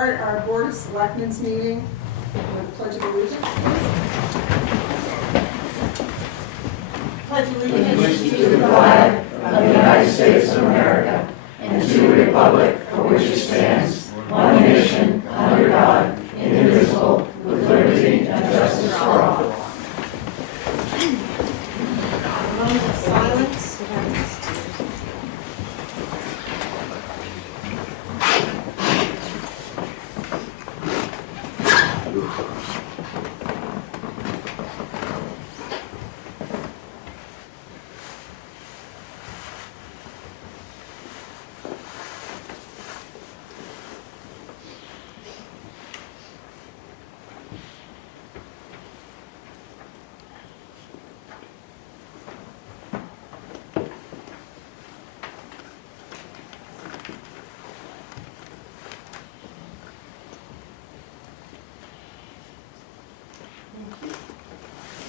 start our Board of Selectmen's meeting with the Pledge of Allegiance, please. Pledge allegiance to the flag of the United States of America and to the republic for which it stands, one nation, under God, indivisible, with liberty and justice for all. A moment of silence.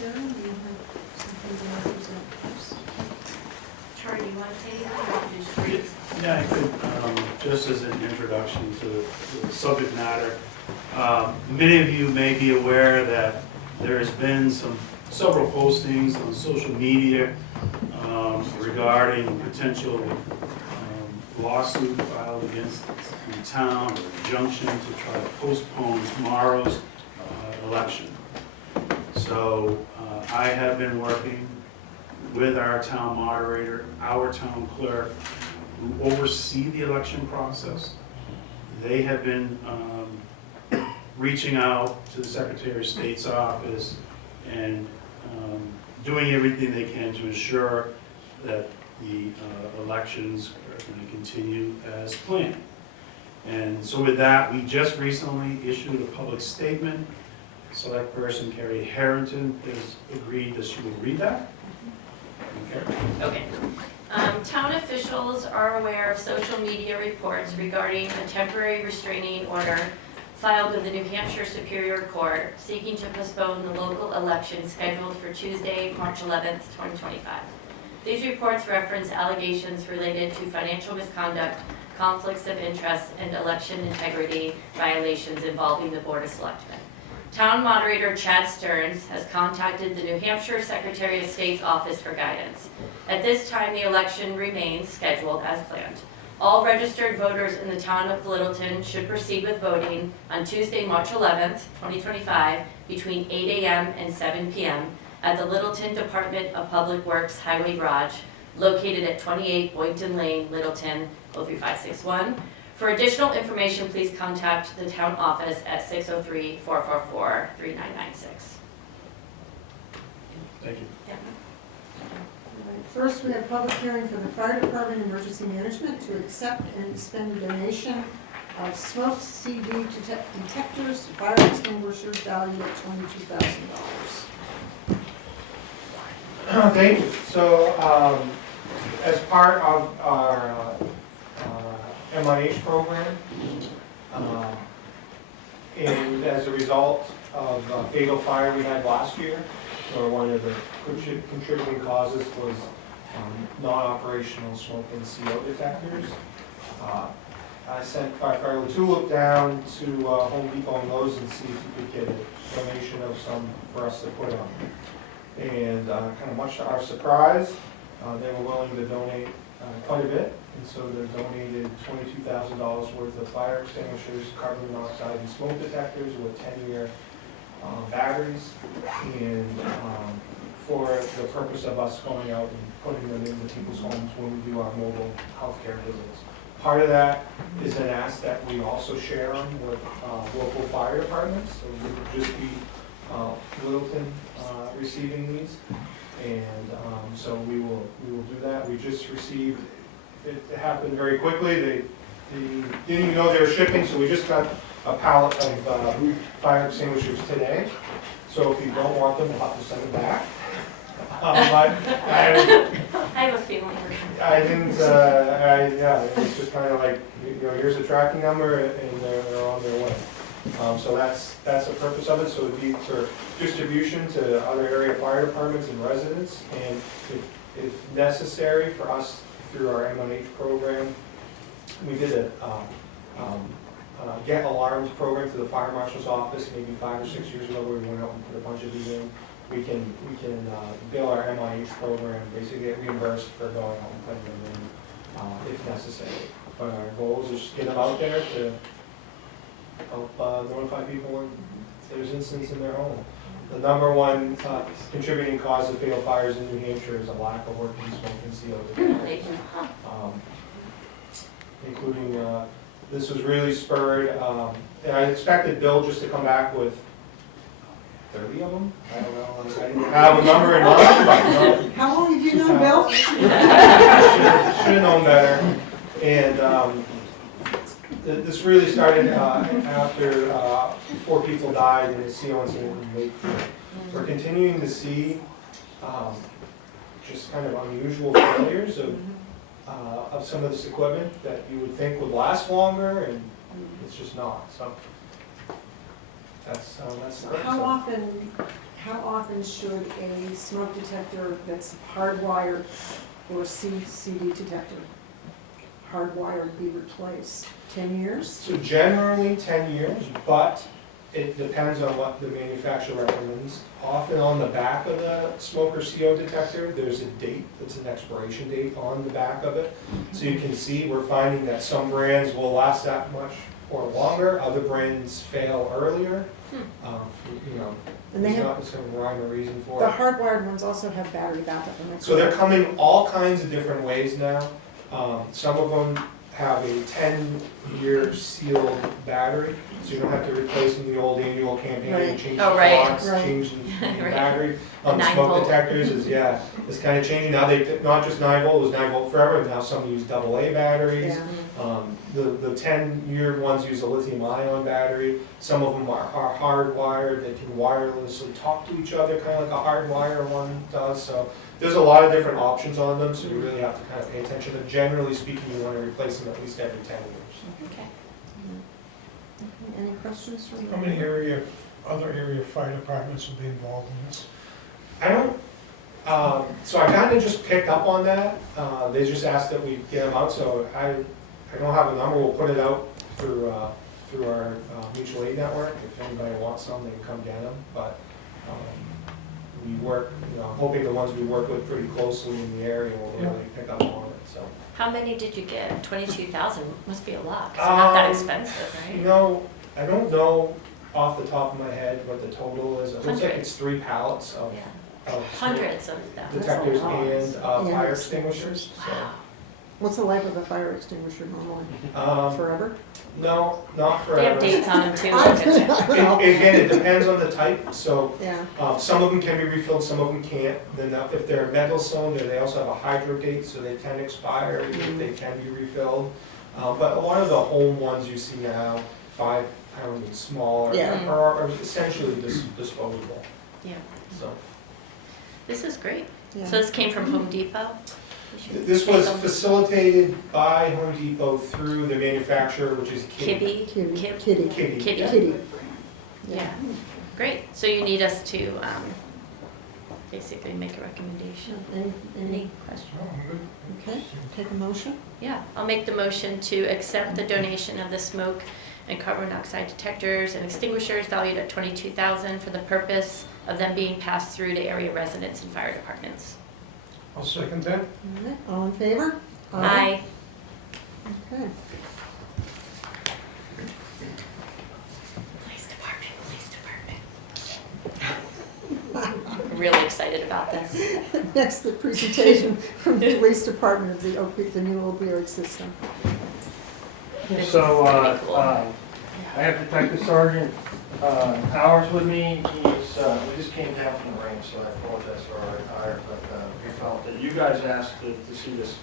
Sharon, do you have something you want to present first? Charlie, you want to say anything? Yeah, I could, just as an introduction to the subject matter, many of you may be aware that there has been several postings on social media regarding potential lawsuit filed against the town or injunction to try to postpone tomorrow's election. So I have been working with our town moderator, our town clerk, who oversee the election process. They have been reaching out to the Secretary of State's office and doing everything they can to ensure that the elections are going to continue as planned. And so with that, we just recently issued a public statement. Select person Carrie Harrington has agreed that she will read that. Okay. Okay. Town officials are aware of social media reports regarding a temporary restraining order filed with the New Hampshire Superior Court seeking to postpone the local election scheduled for Tuesday, March 11th, 2025. These reports reference allegations related to financial misconduct, conflicts of interest, and election integrity violations involving the Board of Selectmen. Town Moderator Chad Stearns has contacted the New Hampshire Secretary of State's office for guidance. At this time, the election remains scheduled as planned. All registered voters in the town of Littleton should proceed with voting on Tuesday, March 11th, 2025, between 8 a.m. and 7 p.m. at the Littleton Department of Public Works Highway Garage, located at 28 Boynton Lane, Littleton, 03561. For additional information, please contact the town office at 603-444-3996. Thank you. Yeah. All right, first, we have public hearing for the Fire Department Emergency Management to accept and expend a donation of smoke CD detectors, fire extinguishers valued at $22,000. Thank you. So, as part of our MIH program, and as a result of a fatal fire we had last year, where one of the contributing causes was non-operational smoke and CO detectors, I sent Firefighter Tulip down to Home Depot and Lowe's and see if we could get a donation of some for us to put on. And kind of much to our surprise, they were willing to donate quite a bit. And so they donated $22,000 worth of fire extinguishers, carbon monoxide and smoke detectors with 10-year batteries, and for the purpose of us going out and putting them into people's homes when we do our mobile healthcare visits. Part of that is an ask that we also share them with local fire departments, so we would just be Littleton receiving these, and so we will do that. We just received. It happened very quickly. They didn't even know they were shipping, so we just got a pallet of fire extinguishers today. So if you don't want them, we'll have to send them back. But I have a feeling. I didn't. Yeah, it's just kind of like, here's a tracking number, and they're on their way. So that's the purpose of it. So it'd be for distribution to other area fire departments and residents, and if necessary for us through our MIH program, we did a get alarms program through the fire marshal's office, maybe 5 or 6 years ago, where we went out and put a bunch of these in. We can bill our MIH program, basically get reimbursed for going out and putting them in if necessary. But our goal is just get them out there to help notify people if there's incidents in their home. The number one contributing cause of fatal fires in New Hampshire is a lack of working smoke and CO detectors. Including, this was really spurred, and I expected Bill just to come back with 30 of them. I don't know, I didn't have a number in mind, but no. How long have you known Bill? Should have known better. And this really started after 4 people died in a CO incident in Wakefield. We're continuing to see just kind of unusual failures of some of this equipment that you would think would last longer, and it's just not. So that's How often should a smoke detector that's hardwired or CD detector hardwired be replaced? 10 years? So generally 10 years, but it depends on what the manufacturer recommends. Often on the back of the smoke or CO detector, there's a date, that's an expiration date on the back of it. So you can see we're finding that some brands will last that much or longer, other brands fail earlier. You know, And they there's have, not some rhyme or reason for the it. hardwired ones also have battery backup. Am I So they're correct? coming all kinds of different ways now. Some of them have a 10-year sealed battery, so you don't have to replace in the old annual campaign, Right. change Oh, the right. clocks, Right. change the Right. battery. The 9 smoke volt. detectors is kind of changing. Now they, not just 9 volt, it was 9 volt forever, now some use AA batteries. Yeah. The 10-year ones use a lithium ion battery. Some of them are hardwired, they can wirelessly talk to each other, kind of like a hardwire one does. So there's a lot of different options on them, so you really have to kind of pay attention. But generally speaking, you want to replace them at least every 10 years. Okay. Any questions from How many other area fire departments will be involved in this? I don't, so I kind of just picked up on that. They just asked that we get them out, so I don't have a number. We'll put it out through our mutual aid network. If anybody wants some, they can come get them. But we work, I'm hoping the ones we work with pretty closely in the area will really pick up on it, so. How many did you get? 22,000 must be a lot, 'cause they're not that expensive, right? I don't know off the top of my head what the total is. It looks like Hundreds. it's 3 pallets of Yeah, of hundreds of them. detectors That's a lot. and Yeah, fire extinguishers. extinguishers, Wow. What's the life of a fire extinguisher normally? so. Forever? No, not They have forever. dates on them too. Again, it depends on the type, so Yeah. some of them can be refilled, some of them can't. Then if they're metal cylinder, they also have a hydro date, so they can expire, even if they can be refilled. But a lot of the home ones you see now, 5 pound and smaller, Yeah. are essentially disposable, Yeah, so. this is great. Yeah. So this came from Home Depot? We should This take was them. facilitated by Home Depot through the manufacturer, which is Kibbe. Kibbe? Kitty. Kib- Kitty. Kitty. Kitty? Kitty. Yeah, great. So you need us to basically make a recommendation. Any Any questions? Oh, good. okay, take a motion? Yeah, I'll make the motion to accept the donation of the smoke and carbon monoxide detectors and extinguishers valued at $22,000 for the purpose of them being passed through to area residents and fire departments. I'll second that. All right, all in favor? Aye. Okay. Police department. I'm really excited about this. Next, the presentation from the police department of the new opioid system. This So, is pretty cool. I have Detective Sergeant Powers with me. We just came down from the range, so I apologize for our attire, but we felt that you guys asked to see this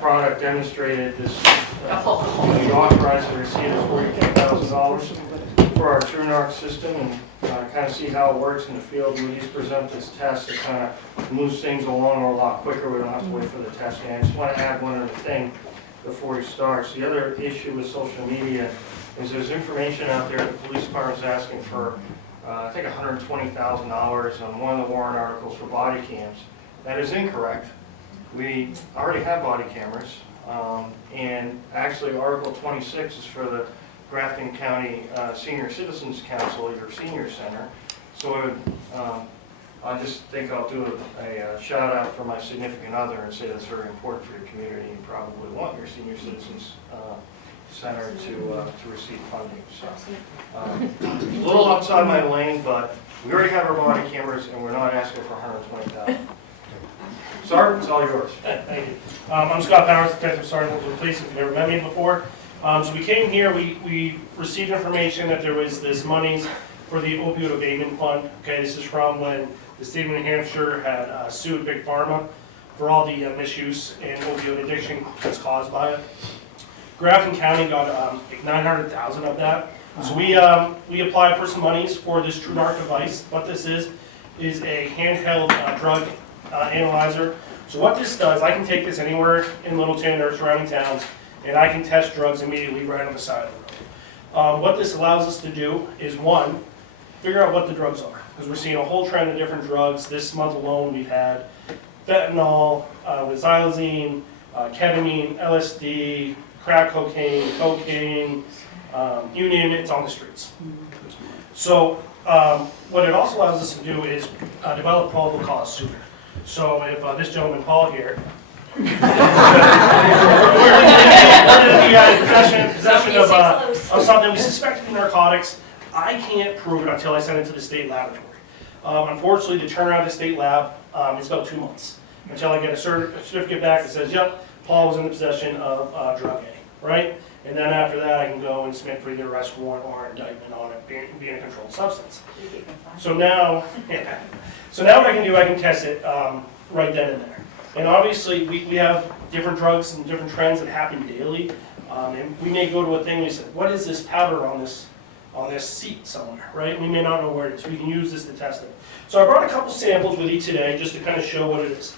product demonstrated. This, we authorized the receipt of $42,000 for our TrueNarc system and kind of see how it works in the field. We just present this test. It kind of moves things along a lot quicker. We don't have to wait for the testing. I just want to add one other thing before we start. So the other issue with social media is there's information out there, the police department's asking for, I think $120,000 on one of the warrant articles for body cams. That is incorrect. We already have body cameras, and actually Article 26 is for the Grafton County Senior Citizens Council, your senior center. So I just think I'll do a shout out for my significant other and say that's very important for your community. You probably want your senior citizens center to receive funding. So a little outside my lane, but we already have our body cameras and we're not asking for $120,000. Sergeant, it's all yours. Thank you. I'm Scott Powers, Detective Sergeant of the Police, if you've never met me before. So we came here, we received information that there was this monies for the opioid abatement fund. Okay, this is from when the state of New Hampshire had sued Big Pharma for all the misuse and opioid addiction that's caused by it. Grafton County got like 900,000 of that. So we applied for some monies for this TrueDark device. What this is a handheld drug analyzer. So what this does, I can take this anywhere in Littleton or surrounding towns, and I can test drugs immediately right on the side of the road. What this allows us to do is, one, figure out what the drugs are, because we're seeing a whole trend of different drugs. This month alone, we've had fentanyl, with xylazine, ketamine, LSD, crack cocaine, you name it, it's on the streets. So what it also allows us to do is develop probable cause sooner. So if this gentleman, Paul here, we're in the possession of something we suspect to be narcotics, I can't prove it until I send it to the state laboratory. Unfortunately, the turnaround to the state lab is about 2 months until I get a certificate back that says, yep, Paul was in the possession of drug A, right? And then after that, I can go and submit for either arrest warrant or indictment on it being a controlled substance. So now, so now what I can do, I can test it right then and there. And obviously, we have different drugs and different trends that happen daily. And we may go to a thing and we say, what is this powder on this seat somewhere, right? We may not know where it is. We can use this to test it. So I brought a couple samples with you today just to kind of show what it is.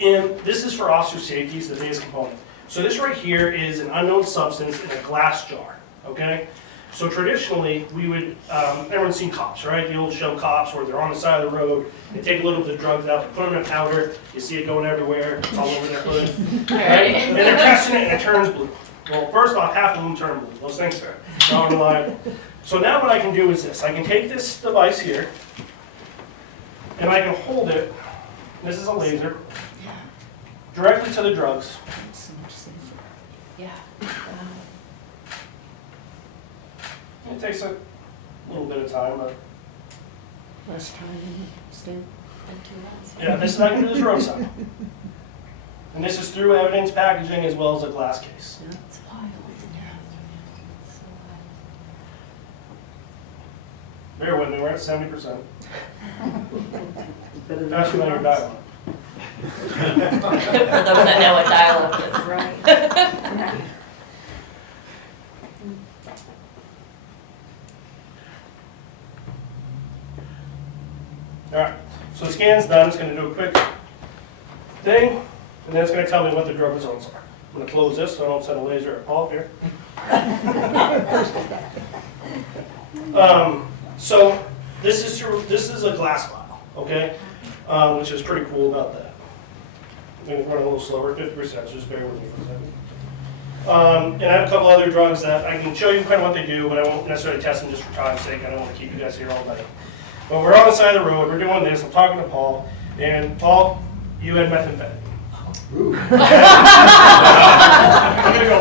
And this is for officer safety, it's the biggest component. So this right here is an unknown substance in a glass jar, okay? So traditionally, we would, everyone's seen cops, right? The old show cops where they're on the side of the road, they take a little bit of drugs out, they put them in powder, you see it going everywhere, it's all over their hood, right? And they're testing it and it turns blue. Well, first off, half of them turn blue. Those things are not reliable. So now what I can do is this. I can take this device here, and I can hold it, this is a laser, directly to the drugs. Yeah. It takes a little bit of time, but Last time, Stan. yeah, this is I can do this roadside. And this is through evidence packaging as well as a glass case. It's wild. So Bear with me, we're at 70%. Faster than your dial. For those that know what dial-up is. Right. All right, so the scan's done. It's going to do a quick thing, and then it's going to tell me what the drug results are. I'm going to close this so I don't send a laser at Paul here. So this is a glass vial, okay, which is pretty cool about that. I'm going to run a little slower, 50%, so just bear with me for a second. And I have a couple other drugs that I can show you kind of what they do, but I won't necessarily test them just for time's sake. I don't want to keep you guys here all night. But we're on the side of the road, we're doing this, I'm talking to Paul, and Paul, you had methamphetamine. I'm gonna go.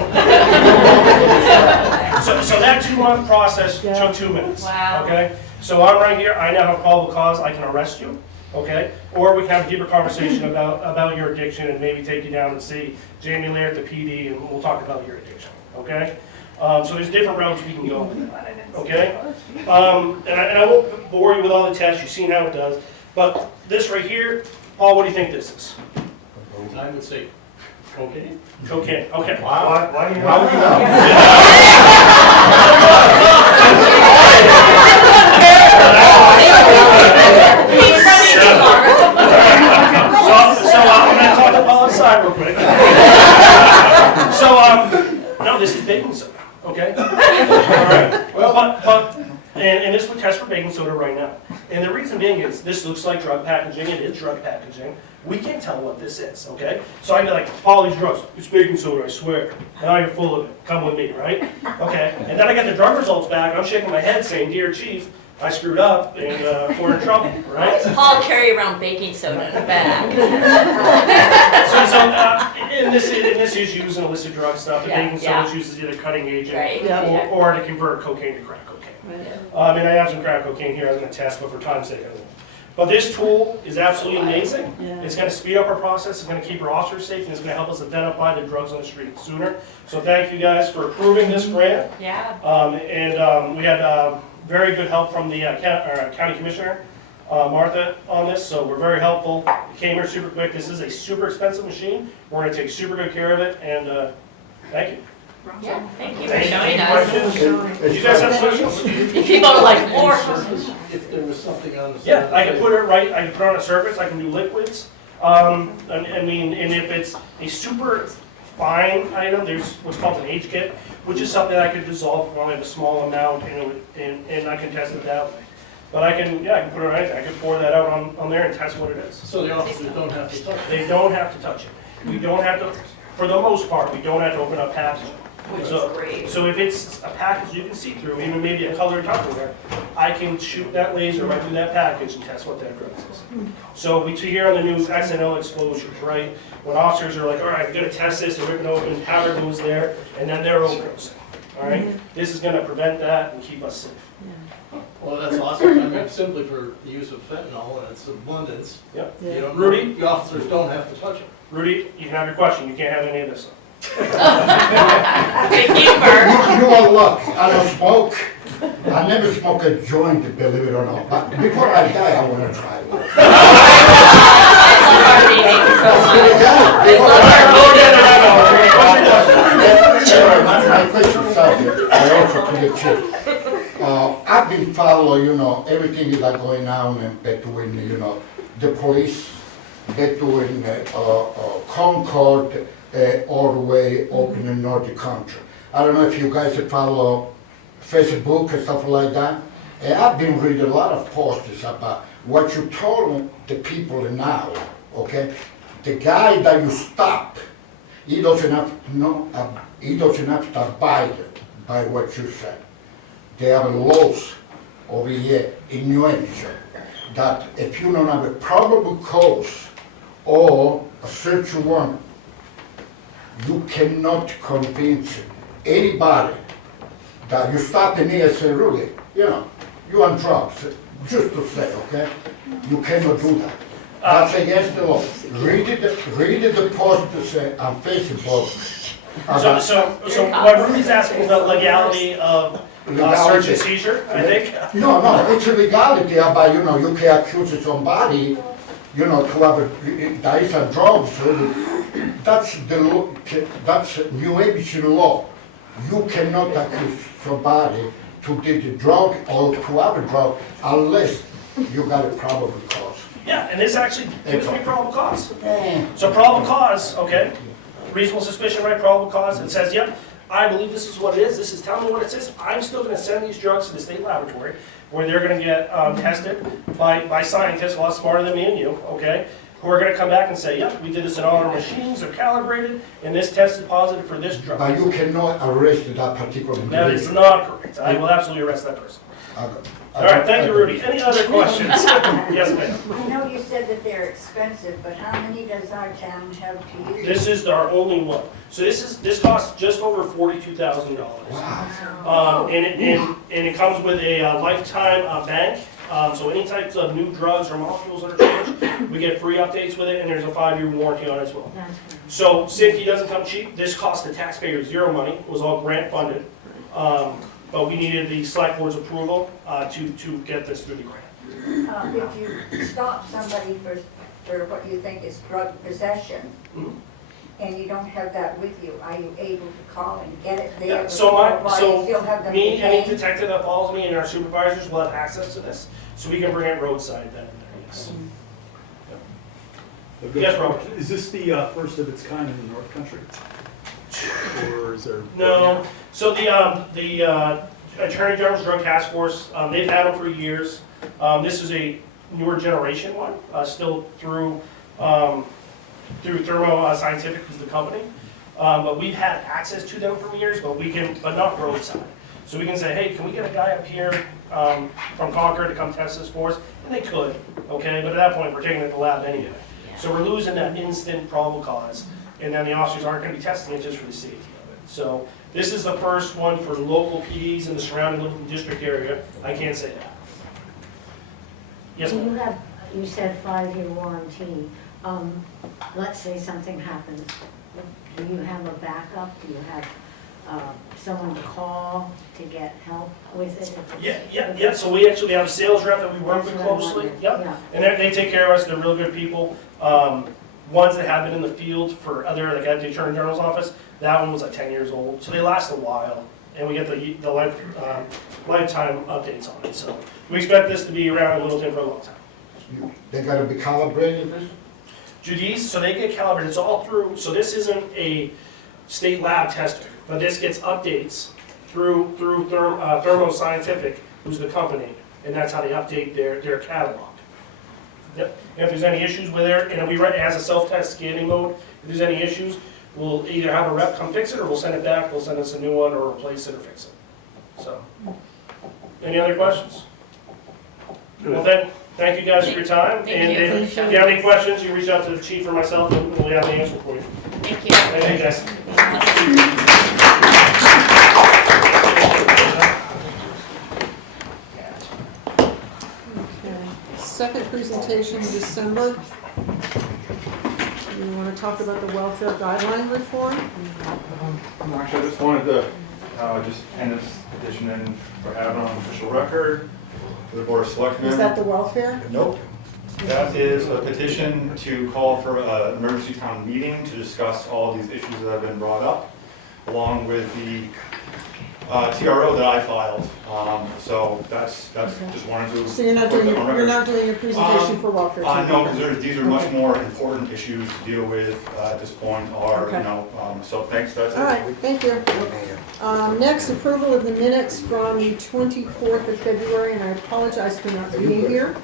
So that 2-month process took 2 minutes. Wow. Okay? So I'm right here, I now have probable cause, I can arrest you, okay? Or we can have a deeper conversation about your addiction and maybe take you down and see Jamie Lair at the PD and we'll talk about your addiction, okay? So there's different routes we can go with that, okay? And I won't bore you with all the tests, you've seen how it does, but this right here, Paul, what do you think this is? I would say cocaine. Cocaine, okay. Why do you How would you know? So I'm gonna talk to Paul outside real quick. No, this is baking soda, okay? All right. But and this would test for baking soda right now. And the reason being is this looks like drug packaging. It is drug packaging. we can't tell what this is, okay? So I'd be like, follow these drugs, it's baking soda, I swear. Now you're full of it, come with me, right? Okay, and then I get the drug results back, and I'm shaking my head saying, dear chief, I screwed up and we're in trouble, right? Paul carry around baking soda in a bag. And this is used in illicit drug stuff. The Yeah, baking yeah. soda is used as either cutting agent Right. Yeah. or to convert cocaine to crack cocaine. And I have some crack cocaine here I was going to test, but for time's sake, I won't. But this tool is absolutely amazing. Yeah. It's going to speed up our process, it's going to keep our officers safe, and it's going to help us identify the drugs on the street sooner. So thank you guys for approving this grant. Yeah. We had very good help from the county commissioner, Martha, on this, so we're very helpful. It came here super quick. This is a super expensive machine. We're going to take super good care of it, and thank you. Yeah, thank you for Any showing us. questions? Do you guys have questions? People are like, more. If there was something on the. Yeah, I can put it right, I can put it on a surface, I can do liquids. I mean, and if it's a super fine item, there's what's called an H kit, which is something I can dissolve if I have a small amount and I can test it that way. But I can put it right, I can pour that out on there and test what it is. So the officers don't have to touch it. They don't have to touch it. We don't have to, for the most part, we don't have to open up packaging. Which is So- great. So if it's a package you can see through, even maybe a colored Tupperware, I can shoot that laser right through that package and test what that drug is. So we hear on the news XNO explosions, right? When officers are like, all right, I'm gonna test this, they're ripping open, powder goes there, and then they're overdosing, all right? This is gonna prevent that and keep us safe. Well, that's awesome. I mean, simply for the use of fentanyl and its abundance. Yep. You don't, Rudy? the officers don't have to touch it. Rudy, you can have your question, you can't have any of this. Good humor. You are luck. I don't smoke. I never smoke a joint, believe it or not. But before I die, I want to try one. I love our meetings so much. I love our My question subject, I also to the chief. I've been following, everything that going on and between, the police, between Concord, all the way open in North Country. I don't know if you guys follow Facebook and stuff like that. I've been reading a lot of posts about what you told the people now, okay? The guy that you stop, he doesn't have to abide by what you said. There are laws over here in New Hampshire that if you don't have a probable cause or a search warrant, you cannot convince anybody that you stop me and say, really, you're on drugs, just to say, okay? You cannot do that. That's against the law. Read the post on Facebook. So what Rudy's asking is the legality of search and seizure, I think? No, it's a legality about, you can accuse somebody, to have that is a drug. That's the law, that's New Hampshire law. You cannot accuse somebody to do the drug or to have a drug unless you got a probable cause. Yeah, and this actually gives me probable cause. Eh, So probable cause, okay, reasonable suspicion, right, probable cause, it says, yep, I believe this is what it is, this is telling me what it says, I'm still gonna send these drugs to the state laboratory, where they're gonna get tested by scientists a lot smarter than me and you, okay, who are gonna come back and say, yep, we did this in all our machines, they're calibrated, and this tested positive for this drug. But you cannot arrest that particular That is individual. not correct, I will absolutely arrest that person. All right, thank you, Rudy. Any other questions? Yes, ma'am. I know you said that they're expensive, but how many does our town have to use? This is our only one. So this costs just over $42,000. Wow. And it comes with a lifetime bank. So any types of new drugs or molecules that are changed, we get free updates with it, and there's a 5-year warranty on it as well. So safety doesn't come cheap. This cost the taxpayer zero money. It was all grant funded. But we needed the select board's approval to get this through the grant. If you stop somebody for what you think is drug possession, Mhm. and you don't have that with you, are you able to call and get it there? Yeah, so While you still have them me, any detained? detective that follows me and our supervisors will have access to this, so we can bring it roadside then and there, yes. Yes, Robert? Is this the first of its kind in the North Country? Or is there? No, so the Attorney General's Drug Task Force, they've had them for years. This is a newer generation one, still through through Thermo Scientific, who's the company. But we've had access to them for years, but not roadside. So we can say, hey, can we get a guy up here from Concord to come test this for us? And they could, okay? But at that point, we're taking it to the lab anyway. So we're losing that instant probable cause, and then the officers aren't going to be testing it just for the safety of it. So this is the first one for local PDs in the surrounding Littleton district area. I can't say that. Yes, So ma'am. you said 5-year warranty. Let's say something happens. Do you have a backup? Do you have someone to call to get help with it? Yeah. So we actually have a sales rep that we work with That's what I closely. wondered. Yep. Yeah. And they take care of us. They're real good people. Ones that have been in the field for other, like at the Attorney General's office, that one was like 10 years old. So they last a while. And we get the lifetime updates on it. So we expect this to be around in Littleton for a long time. They gotta be calibrated, this? Judy's, so they get calibrated. It's all through, so this isn't a state lab tester, but this gets updates through Thermo Scientific, who's the company, and that's how they update their catalog. Yep. If there's any issues with it, and it has a self-test scanning mode, if there's any issues, we'll either have a rep come fix it, or we'll send it back, they'll send us a new one, or replace it or fix it. So, any other questions? Well then, thank you guys for your time. Thank And you. if you have any questions, you reach out to the chief or myself, and we'll have the answer for you. Thank you. Thank you, guys. Okay. Second presentation in December. You want to talk about the welfare guideline reform? Actually, I just wanted to just hand this petition in for having on official record for the Board of Selectmen. Is that the welfare? Nope. That is a petition to call for an emergency town meeting to discuss all these issues that have been brought up, along with the TRO that I filed. So that's just wanted to. So you're not put doing, that on you're record. not doing a presentation for welfare? No, because these are much more important issues to deal with at this point, Okay. so thanks, that's it. All right, thank you. Next, approval of the minutes from the 24th of February, and I apologize for not being here.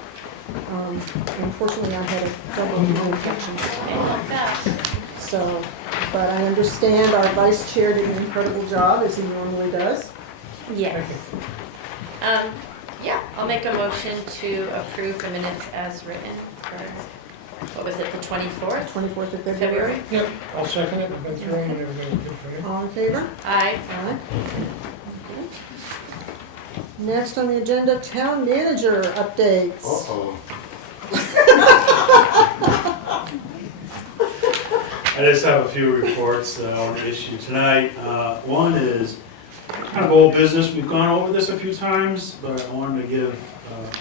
Unfortunately, I had a double lung infection. So, but I understand our vice chair did an incredible job, as he normally does. Yes. Yeah, I'll make a motion to approve the minutes as written for, what was it, the 24th? 24th of February. Yep, I'll second it, I've been through them and everything was good for you. All in favor? Aye. Aye. Next on the agenda, town manager updates. Uh-oh. I just have a few reports that I want to issue tonight. One is kind of old business. We've gone over this a few times, but I wanted to give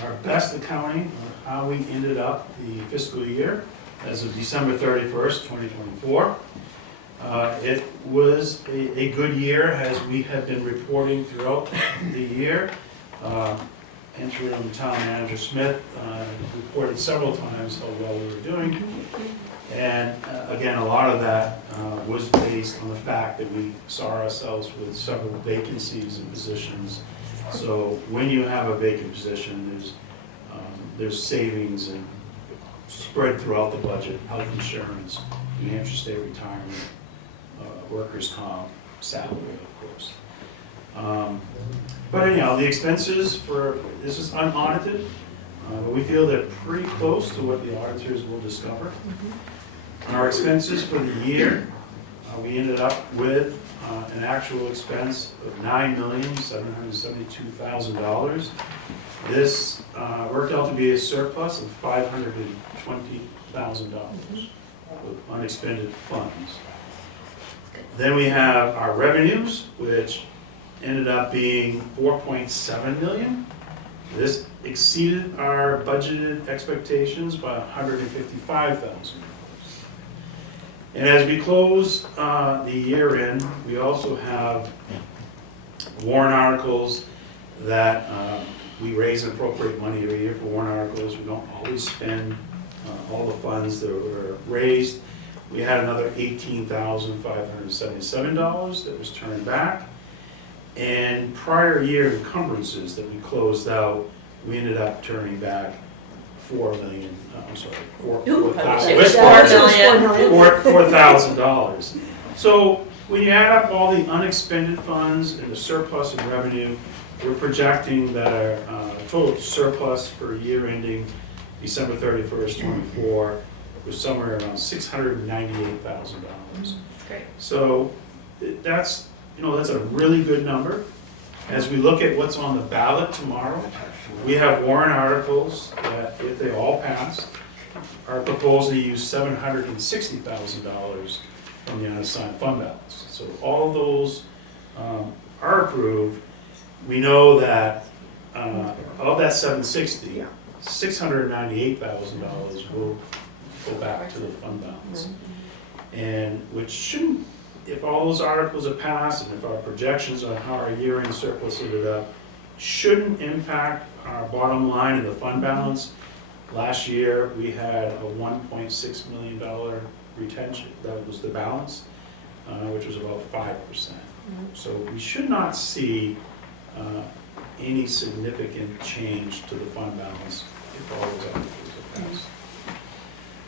our best accounting on how we ended up the fiscal year as of December 31st, 2024. It was a good year, as we have been reporting throughout the year. Interim Town Manager Smith reported several times how well we were doing. And again, a lot of that was based on the fact that we saw ourselves with several vacancies in positions. So when you have a vacant position, there's savings and spread throughout the budget: health insurance, New Hampshire State retirement, workers' comp, salary, of course. But anyhow, the expenses for this is unaudited, but we feel they're pretty close to what the auditors will discover. Our expenses for the year, we ended up with an actual expense of $9,772,000. This worked out to be a surplus of $520,000 of unexpended funds. Then we have our revenues, which ended up being $4.7 million. This exceeded our budgeted expectations by $155,000. And as we close the year in, we also have warrant articles that we raise and appropriate money every year for warrant articles. We don't always spend all the funds that were raised. We had another $18,577 that was turned back. And prior year encumbrances that we closed out, we ended up turning back 4 million, I'm sorry, Ooh, $4,000. it was $4 million. $4,000. So when you add up all the unexpended funds and the surplus in revenue, we're projecting that our total surplus for year ending December 31st, 24 was somewhere around $698,000. That's great. So that's, that's a really good number. As we look at what's on the ballot tomorrow, we have warrant articles that, if they all pass, are proposing to use $760,000 from the unassigned fund balance. So all of those are approved. We know that of that 760, $698,000 will go back to the fund balance. And which shouldn't, if all those articles are passed and if our projections on how our year-end surplus ended up, shouldn't impact our bottom line in the fund balance. Last year, we had a $1.6 million retention, that was the balance, which was about 5%. So we should not see any significant change to the fund balance if all those articles are passed.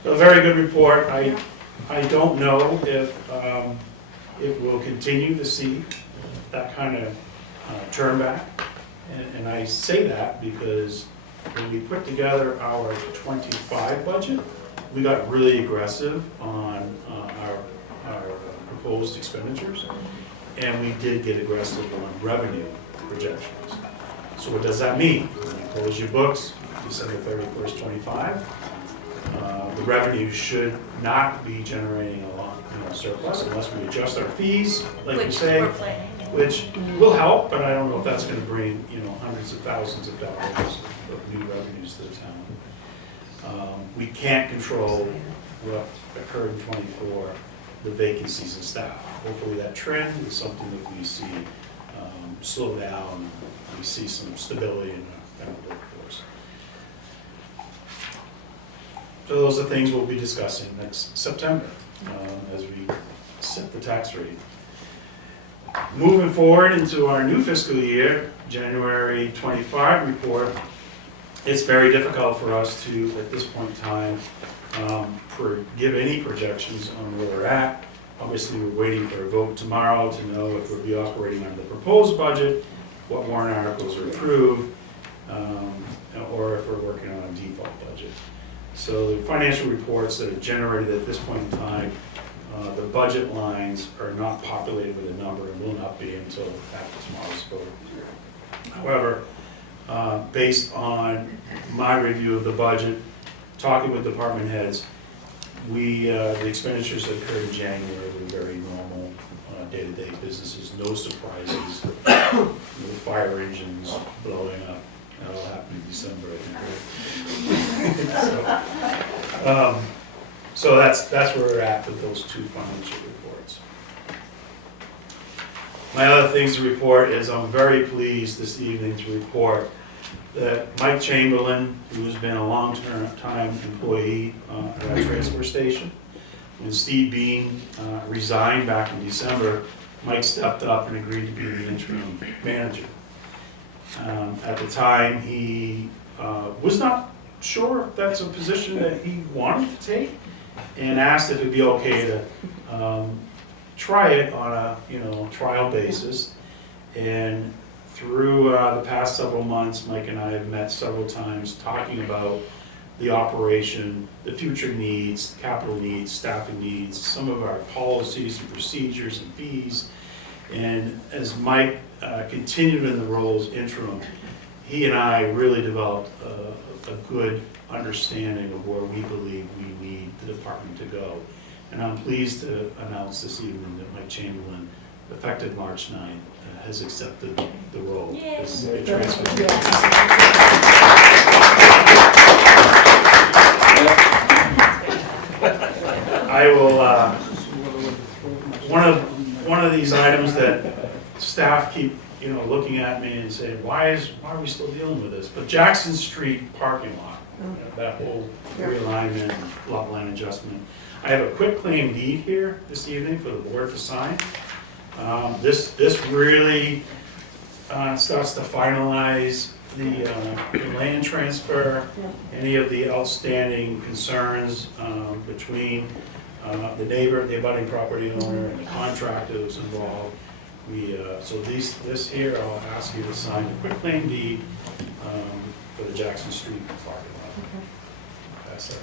So a very good report. I don't know if we'll continue to see that kind of turn back. And I say that because when we put together our 25 budget, we got really aggressive on our proposed expenditures, and we did get aggressive on revenue projections. So what does that mean? When you close your books, December 31st, 25, the revenue should not be generating a lot surplus unless we adjust our fees, like you say, which will help, but I don't know if that's going to bring hundreds of thousands of dollars of new revenues to the town. We can't control what occurred in 24, the vacancies in staff. Hopefully that trend is something that we see slow down. We see some stability in our workforce. So those are things we'll be discussing next September as we set the tax rate. Moving forward into our new fiscal year, January 25 report, it's very difficult for us to, at this point in time, give any projections on where we're at. Obviously, we're waiting for a vote tomorrow to know if we'll be operating under the proposed budget, what warrant articles are approved, or if we're working on a default budget. So the financial reports that are generated at this point in time, the budget lines are not populated with a number and will not be until after tomorrow's vote. However, based on my review of the budget, talking with department heads, the expenditures that occurred in January were very normal day-to-day businesses, no surprises, no fire engines blowing up. That all happened in December, I think. So that's where we're at with those two financial reports. My other things to report is I'm very pleased this evening to report that Mike Chamberlain, who's been a long-time employee at our transfer station, when Steve Bean resigned back in December, Mike stepped up and agreed to be the interim manager. At the time, he was not sure if that's a position that he wanted to take, and asked if it'd be okay to try it on a trial basis. And through the past several months, Mike and I have met several times talking about the operation, the future needs, capital needs, staffing needs, some of our policies and procedures and fees. And as Mike continued in the role as interim, he and I really developed a good understanding of where we believe we need the department to go. And I'm pleased to announce this evening that Mike Chamberlain, effective March 9th, has accepted the role as a transfer. I will, one of these items that staff keep looking at me and saying, why are we still dealing with this? But Jackson Street parking lot, that whole realignment, lot line adjustment. I have a quick claim deed here this evening for the board to sign. This really starts to finalize the land transfer, any of the outstanding concerns between the neighbor, the abutting property owner, and the contractors involved. So this here, I'll ask you to sign the quitclaim deed for the Jackson Street parking lot. That's it.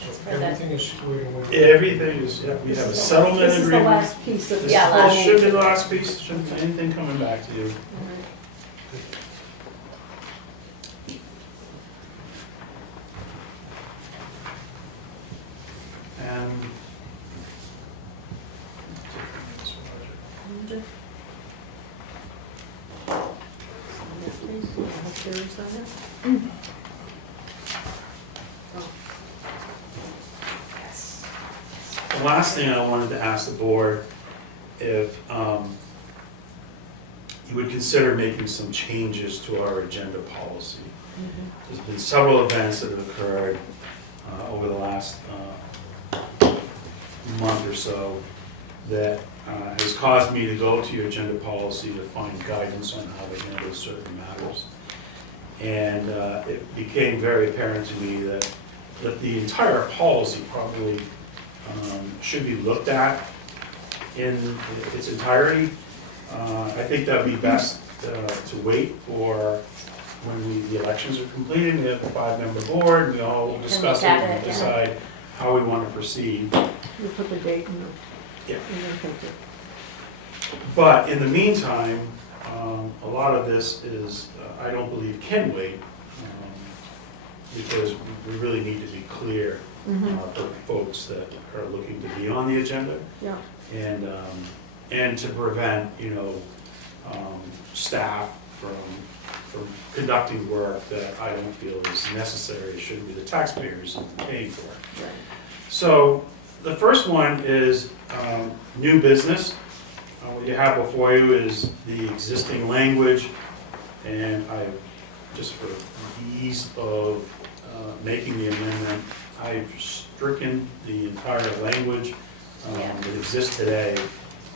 So everything is squared away. Everything is, yeah, we have a settlement This is the agreement. last piece of. This Yeah, should be the last piece, shouldn't be anything coming back to you. And the last thing I wanted to ask the board, if you would consider making some changes to our agenda policy. There's been several events that have occurred over the last month or so that has caused me to go to your agenda policy to find guidance on how to handle certain matters. And it became very apparent to me that the entire policy probably should be looked at in its entirety. I think that'd be best to wait for when the elections are completed, we have a 5-member board, and we all discuss it and decide how we want to proceed. You put the date in the. Yeah. in the picture. But in the meantime, a lot of this is, I don't believe can wait, because we really need to be clear for folks that are looking to be on the agenda. Yeah. And to prevent, staff from conducting work that I don't feel is necessary, shouldn't be the taxpayers paying for it. Right. So the first one is new business. What you have before you is the existing language, and just for ease of making the amendment, I've stricken the entire language that exists today,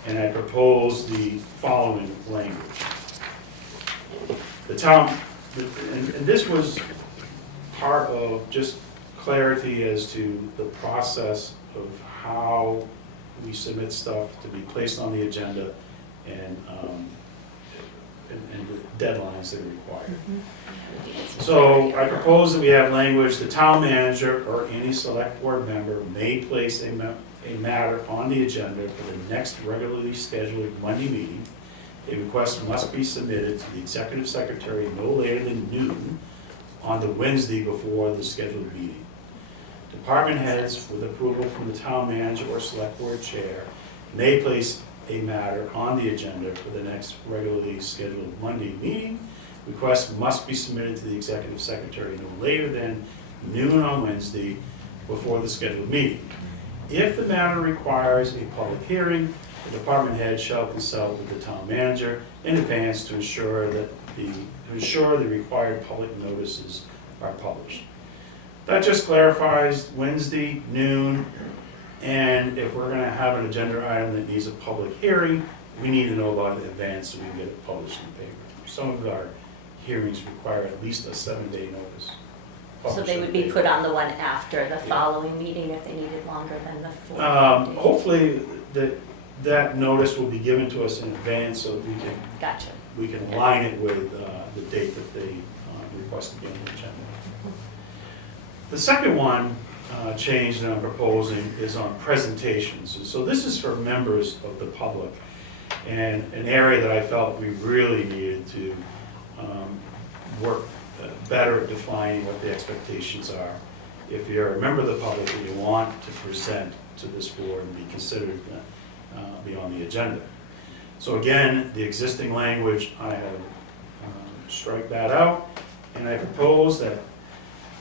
and I propose the following language. The town, and this was part of just clarity as to the process of how we submit stuff to be placed on the agenda and the deadlines that are required. So I propose that we have language, the town manager or any select board member may place a matter on the agenda for the next regularly scheduled Monday meeting. A request must be submitted to the executive secretary no later than noon on the Wednesday before the scheduled meeting. Department heads, with approval from the town manager or select board chair, may place a matter on the agenda for the next regularly scheduled Monday meeting. Requests must be submitted to the executive secretary no later than noon on Wednesday before the scheduled meeting. If the matter requires a public hearing, the department head shall consult with the town manager in advance to ensure the required public notices are published. That just clarifies Wednesday, noon, and if we're gonna have an agenda item that needs a public hearing, we need to know about it in advance so we can get it published in the paper. Some of our hearings require at least a 7-day notice. So they would be put on the one after the following meeting if they needed longer than the 4 days? Hopefully that notice will be given to us in advance so we can Gotcha. we can align it with the date that they request to be on the agenda. The second one change that I'm proposing is on presentations. And so this is for members of the public, and an area that I felt we really needed to work better at defining what the expectations are. If you're a member of the public and you want to present to this board and be considered be on the agenda. So again, the existing language, I have strike that out, and I propose that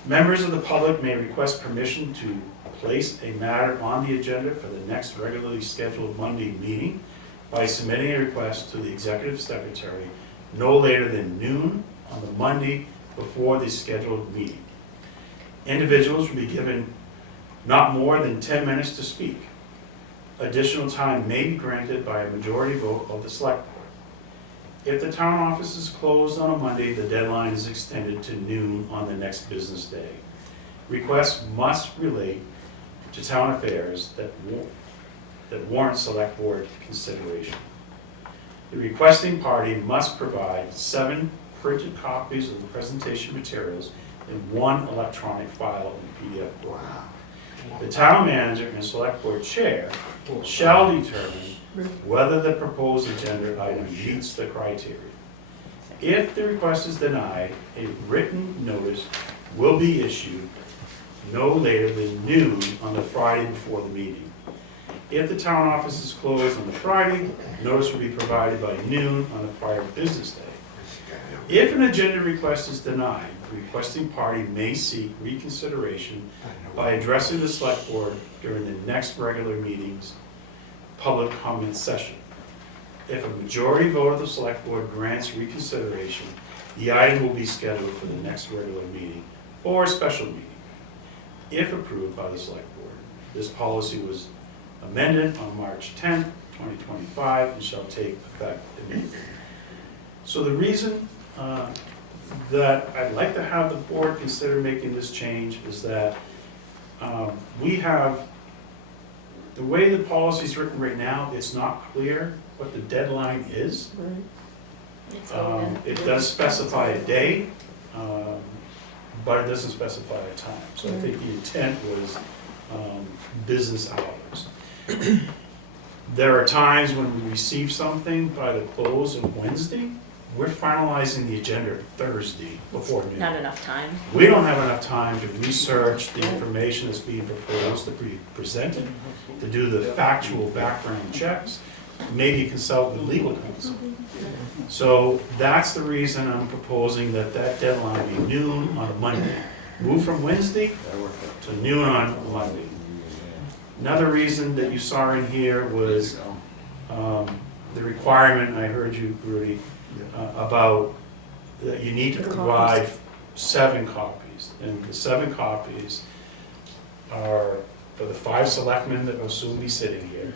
members of the public may request permission to place a matter on the agenda for the next regularly scheduled Monday meeting by submitting a request to the executive secretary no later than noon on the Monday before the scheduled meeting. Individuals will be given not more than 10 minutes to speak. Additional time may be granted by a majority vote of the select board. If the town office is closed on a Monday, the deadline is extended to noon on the next business day. Requests must relate to town affairs that warrant select board consideration. The requesting party must provide 7 printed copies of the presentation materials in 1 electronic file in PDF format. The town manager and select board chair shall determine whether the proposed agenda item meets the criteria. If the request is denied, a written notice will be issued no later than noon on the Friday before the meeting. If the town office is closed on the Friday, notice will be provided by noon on the prior business day. If an agenda request is denied, the requesting party may seek reconsideration by addressing the select board during the next regular meeting's public comment session. If a majority vote of the select board grants reconsideration, the item will be scheduled for the next regular meeting or special meeting, if approved by the select board. This policy was amended on March 10th, 2025, and shall take effect immediately. So the reason that I'd like to have the board consider making this change is that we have, the way the policy is written right now, it's not clear what the deadline is. It's open. It does specify a day, but it doesn't specify a time. So I think the intent was business hours. There are times when we receive something by the close of Wednesday, we're finalizing the agenda Thursday before noon. Not enough time. We don't have enough time to research the information that's being proposed, to be presented, to do the factual background checks, maybe consult with legal counsel. So that's the reason I'm proposing that that deadline be noon on a Monday. Move from Wednesday to noon on Monday. Another reason that you saw in here was the requirement, I heard you, Rudy, about that you need to provide 7 copies. And the 7 copies are for the 5 selectmen that will soon be sitting here,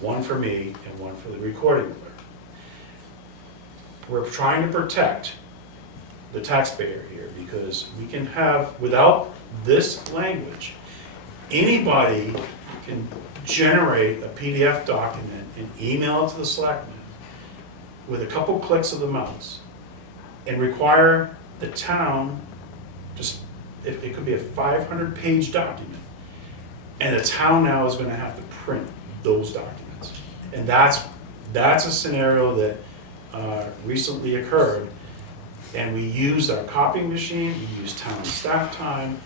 1 for me and 1 for the recording clerk. We're trying to protect the taxpayer here because we can have, without this language, anybody can generate a PDF document and email it to the selectmen with a couple clicks of the mouse and require the town, just, it could be a 500-page document, and the town now is gonna have to print those documents. And that's a scenario that recently occurred, and we used our copying machine, we used town staff time.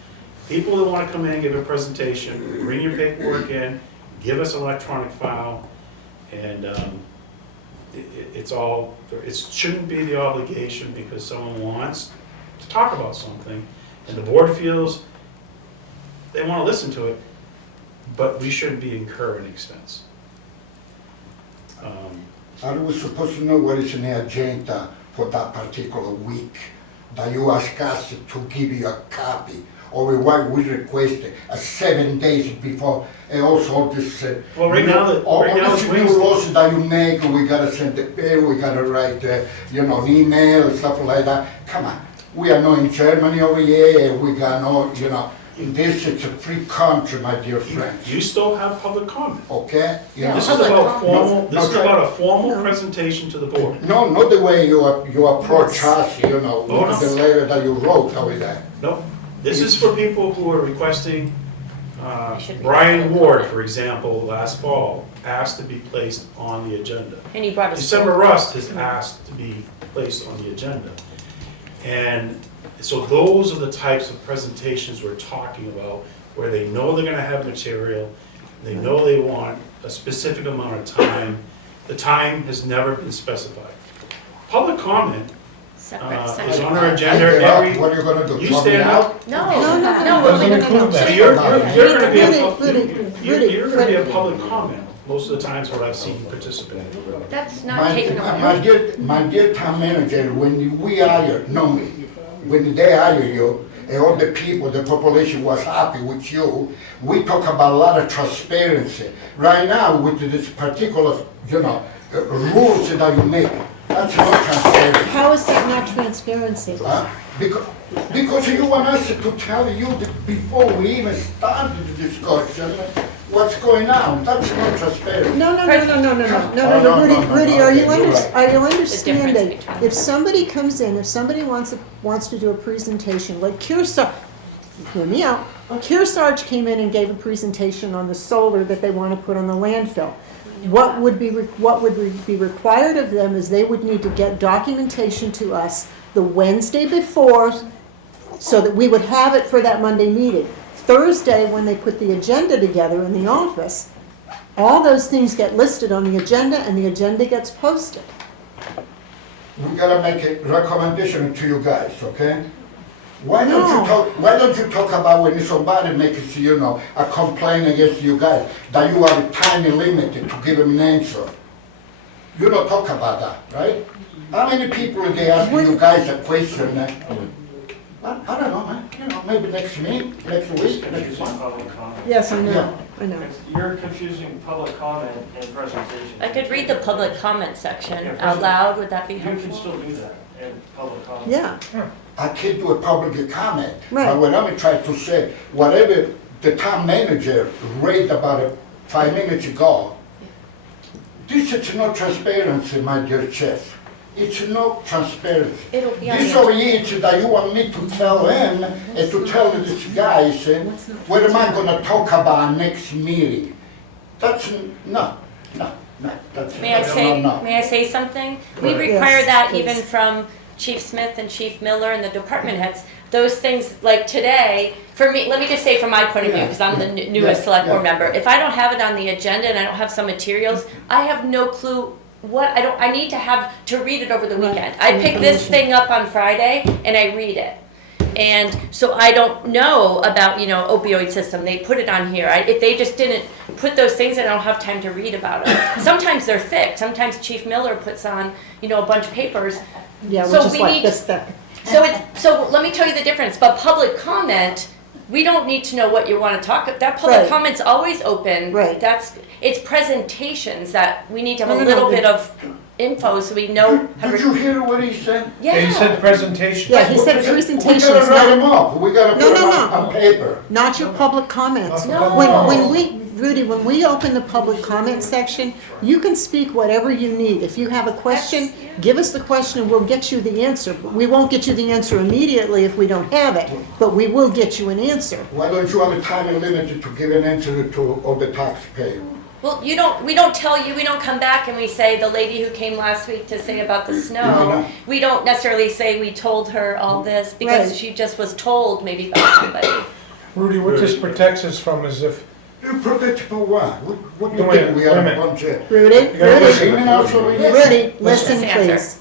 People that wanna come in, give a presentation, bring your paperwork in, give us an electronic file, and it shouldn't be the obligation because someone wants to talk about something and the board feels they want to listen to it, but we shouldn't be incurring expense. Are we supposed to know what is in the agenda for that particular week? That you ask us to give you a copy? Or why we request 7 days before, and also this. Well, right now it's new Wednesday. laws that you make, we gotta send the bill, we gotta write, an email, stuff like that. Come on, we are not in Germany over here, we got no, this is a free country, my dear friends. You still have public comment. Okay? This is about a formal presentation to the board. No, not the way you approach us, with the letter that you wrote over there. No, this is for people who are requesting, Brian Ward, for example, last fall, asked to be placed on the agenda. And you brought us. December Rust has asked to be placed on the agenda. And so those are the types of presentations we're talking about, where they know they're gonna have material, they know they want a specific amount of time. The time has never been specified. Public comment is on our agenda every. What are you gonna do? You throw me stand out? up. No, No. So you're gonna be Rudy, you're gonna be a public comment most of the times where I've seen you participate. That's not taking My dear town manager, when we hire, know me, when they hire you, and all the people, the population was happy with you. We talk about a lot of transparency. Right now, with this particular, rules that you make, that's not transparency. How is that not transparency? Huh? Because you want us to tell you that before we even started the discussion, what's going on. That's not transparency. No, Rudy, are you understanding? If somebody comes in, if somebody wants to do a presentation, like Kearsarge, hear me out. Kearsarge came in and gave a presentation on the solar that they want to put on the landfill. What would be required of them is they would need to get documentation to us the Wednesday before, so that we would have it for that Monday meeting. Thursday, when they put the agenda together in the office, all those things get listed on the agenda and the agenda gets posted. We gotta make a recommendation to you guys, okay? Why don't you talk about when somebody makes, a complaint against you guys, that you are time limited to give them an answer? You don't talk about that, right? How many people they ask you guys a question? I don't know, man. Maybe next week, next month. Public comment. Yes, I know, Yeah. I know. You're confusing public comment and presentation. I could read the public comment section Yeah, out loud, would that be You helpful? can still do that in public comment. Yeah, I can't do a public comment. Right. But what I'm trying to say, whatever the town manager read about 5 minutes ago, this is not transparency, my dear chief. It's not transparency. It'll be on This the over here is that you want me to tell him and to tell these guys, what am I gonna talk about next meeting? That's, no, that's, May I no. may I say something? We Right. require Yes, that please. even from Chief Smith and Chief Miller and the department heads. Those things, like today, for me, let me just say from my point of view, Yeah. because I'm the newest Yeah, select board yeah. member. If I don't have it on the agenda and I don't have some materials, I have no clue I need to have to read it over the Right. weekend. I pick this thing up on Friday and I read it. And so I don't know about, opioid system, they put it on here. If they just didn't put those things, I don't have time to read about it. Sometimes they're thick, sometimes Chief Miller puts on, a bunch of papers. yeah, So which is we like need- this thick. So let me tell you the difference, but public comment, we don't need to know what you want to talk, that public Right. comment's always open. Right. It's presentations that we need to have No, a no, little no, bit of info so we know how Did to. you hear what he said? Yeah, you said presentation. Yeah, he said We presentations, gotta write them not, up, we gotta No, put them no, on paper. not your public comments. No. Rudy, when we open the public comment section, you can speak whatever you need. If you have a question, give us the question and we'll get you the answer. But we won't get you the answer immediately if we don't have it, but we will get you an answer. Why don't you have a time limited to give an answer to all the taxpayers? Well, we don't tell you, we don't come back and we say, the lady who came last week to say about the snow, we don't necessarily say we told her all this, because Right. she just was told maybe by somebody. Rudy, what this protects us from is if, You protect for what? What do you No, wait, think we wait a are a minute. bunch of? Rudy, You gotta Rudy, listen. Women also in here? Rudy, listen Just answer. please.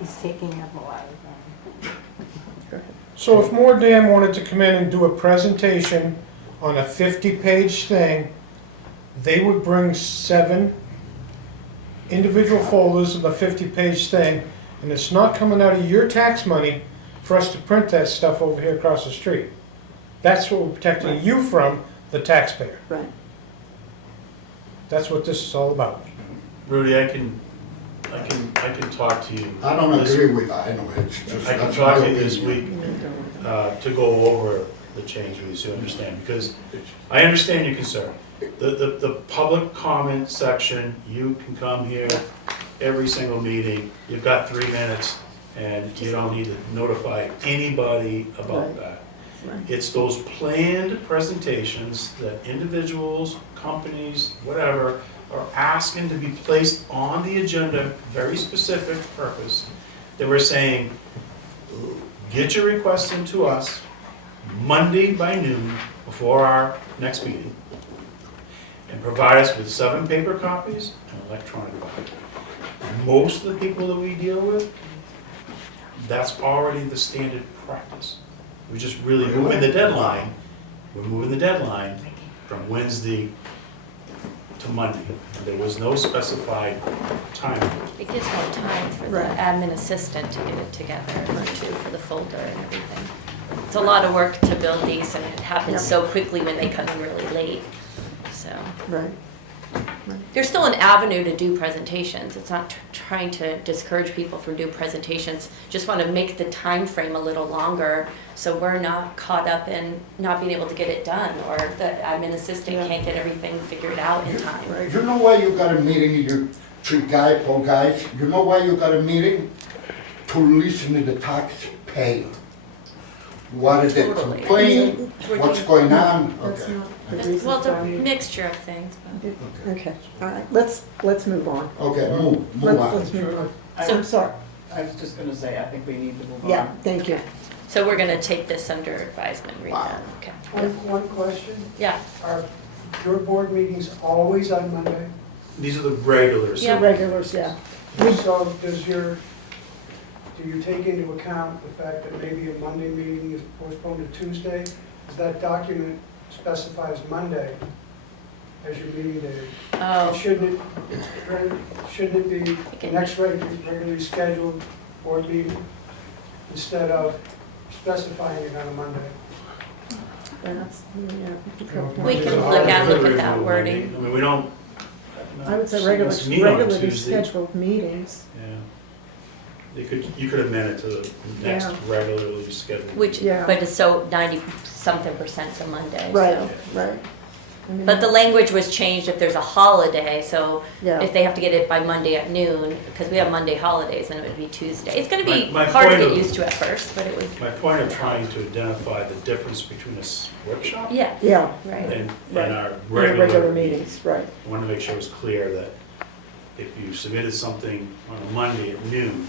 He's taking up a lot of so if More Dam wanted to come in and do a presentation on a 50-page thing, they would bring 7 individual folders of a 50-page thing, and it's not coming out of your tax money for us to print that stuff over here across the street. That's what we're protecting you from, the taxpayer. Right. That's what this is all about. Rudy, I can talk to you. I don't this- agree with that, anyway, it's just. I can that's talk my to you this opinion. week to go over the change with you, so you understand, because I understand your concern. The public comment section, you can come here every single meeting, you've got 3 minutes, and you don't need to notify anybody about Right. that. Right. It's those planned presentations that individuals, companies, whatever, are asking to be placed on the agenda, very specific purpose, that we're saying, get your requests into us Monday by noon before our next meeting, and provide us with 7 paper copies and electronic copies. Most of the people that we deal with, that's already the standard practice. We're just really moving the deadline, from Wednesday to Monday. There was no specified time. It gives more time for the Right. admin assistant to get it together, too, for the folder and everything. It's a lot of work to build these, and it happens so quickly when they come in really late, so. Right. There's still an avenue to do presentations. It's not trying to discourage people from doing presentations. Just want to make the time frame a little longer so we're not caught up in not being able to get it done, or the admin assistant can't get everything figured out in time. You know why you got a meeting, you four guys? You know why you got a meeting? To listen to the taxpayer. What is it, Totally. complaint, what's going on? That's Okay. not the reason Well, it's a why we- mixture of things. But. Okay, all right, let's move on. Okay, move Let's on. move on. So- I'm sorry, I was just gonna say, I think we need to move on. yeah, thank you. So we're gonna take this under advisement, read that, okay. One question, Yeah, are your board meetings always on Monday? These are the regulars. Yeah. Regulars, yeah. So do you take into account the fact that maybe a Monday meeting is postponed to Tuesday? Because that document specifies Monday as your meeting day. oh, Shouldn't it be the next regularly scheduled board meeting instead of specifying it on a Monday? That's, we can There's a look at hard that rule, wording. I mean, we don't. I would say let's meet on regularly Tuesday. scheduled meetings. Yeah. You could amend it to the next Yeah. regularly scheduled. Which, Yeah. but it's so 90-something% a Monday, Right, so. right. I mean, But the language was changed if there's a holiday, so Yeah. if they have to get it by Monday at noon, because we have Monday holidays, then it would be Tuesday. It's gonna be My hard to point get of- used to at first, but it would, My point of trying to identify the difference between a workshop yeah, Yeah, right. and Right. our and the regular regular meetings, right. I want to make sure it's clear that if you submitted something on a Monday at noon,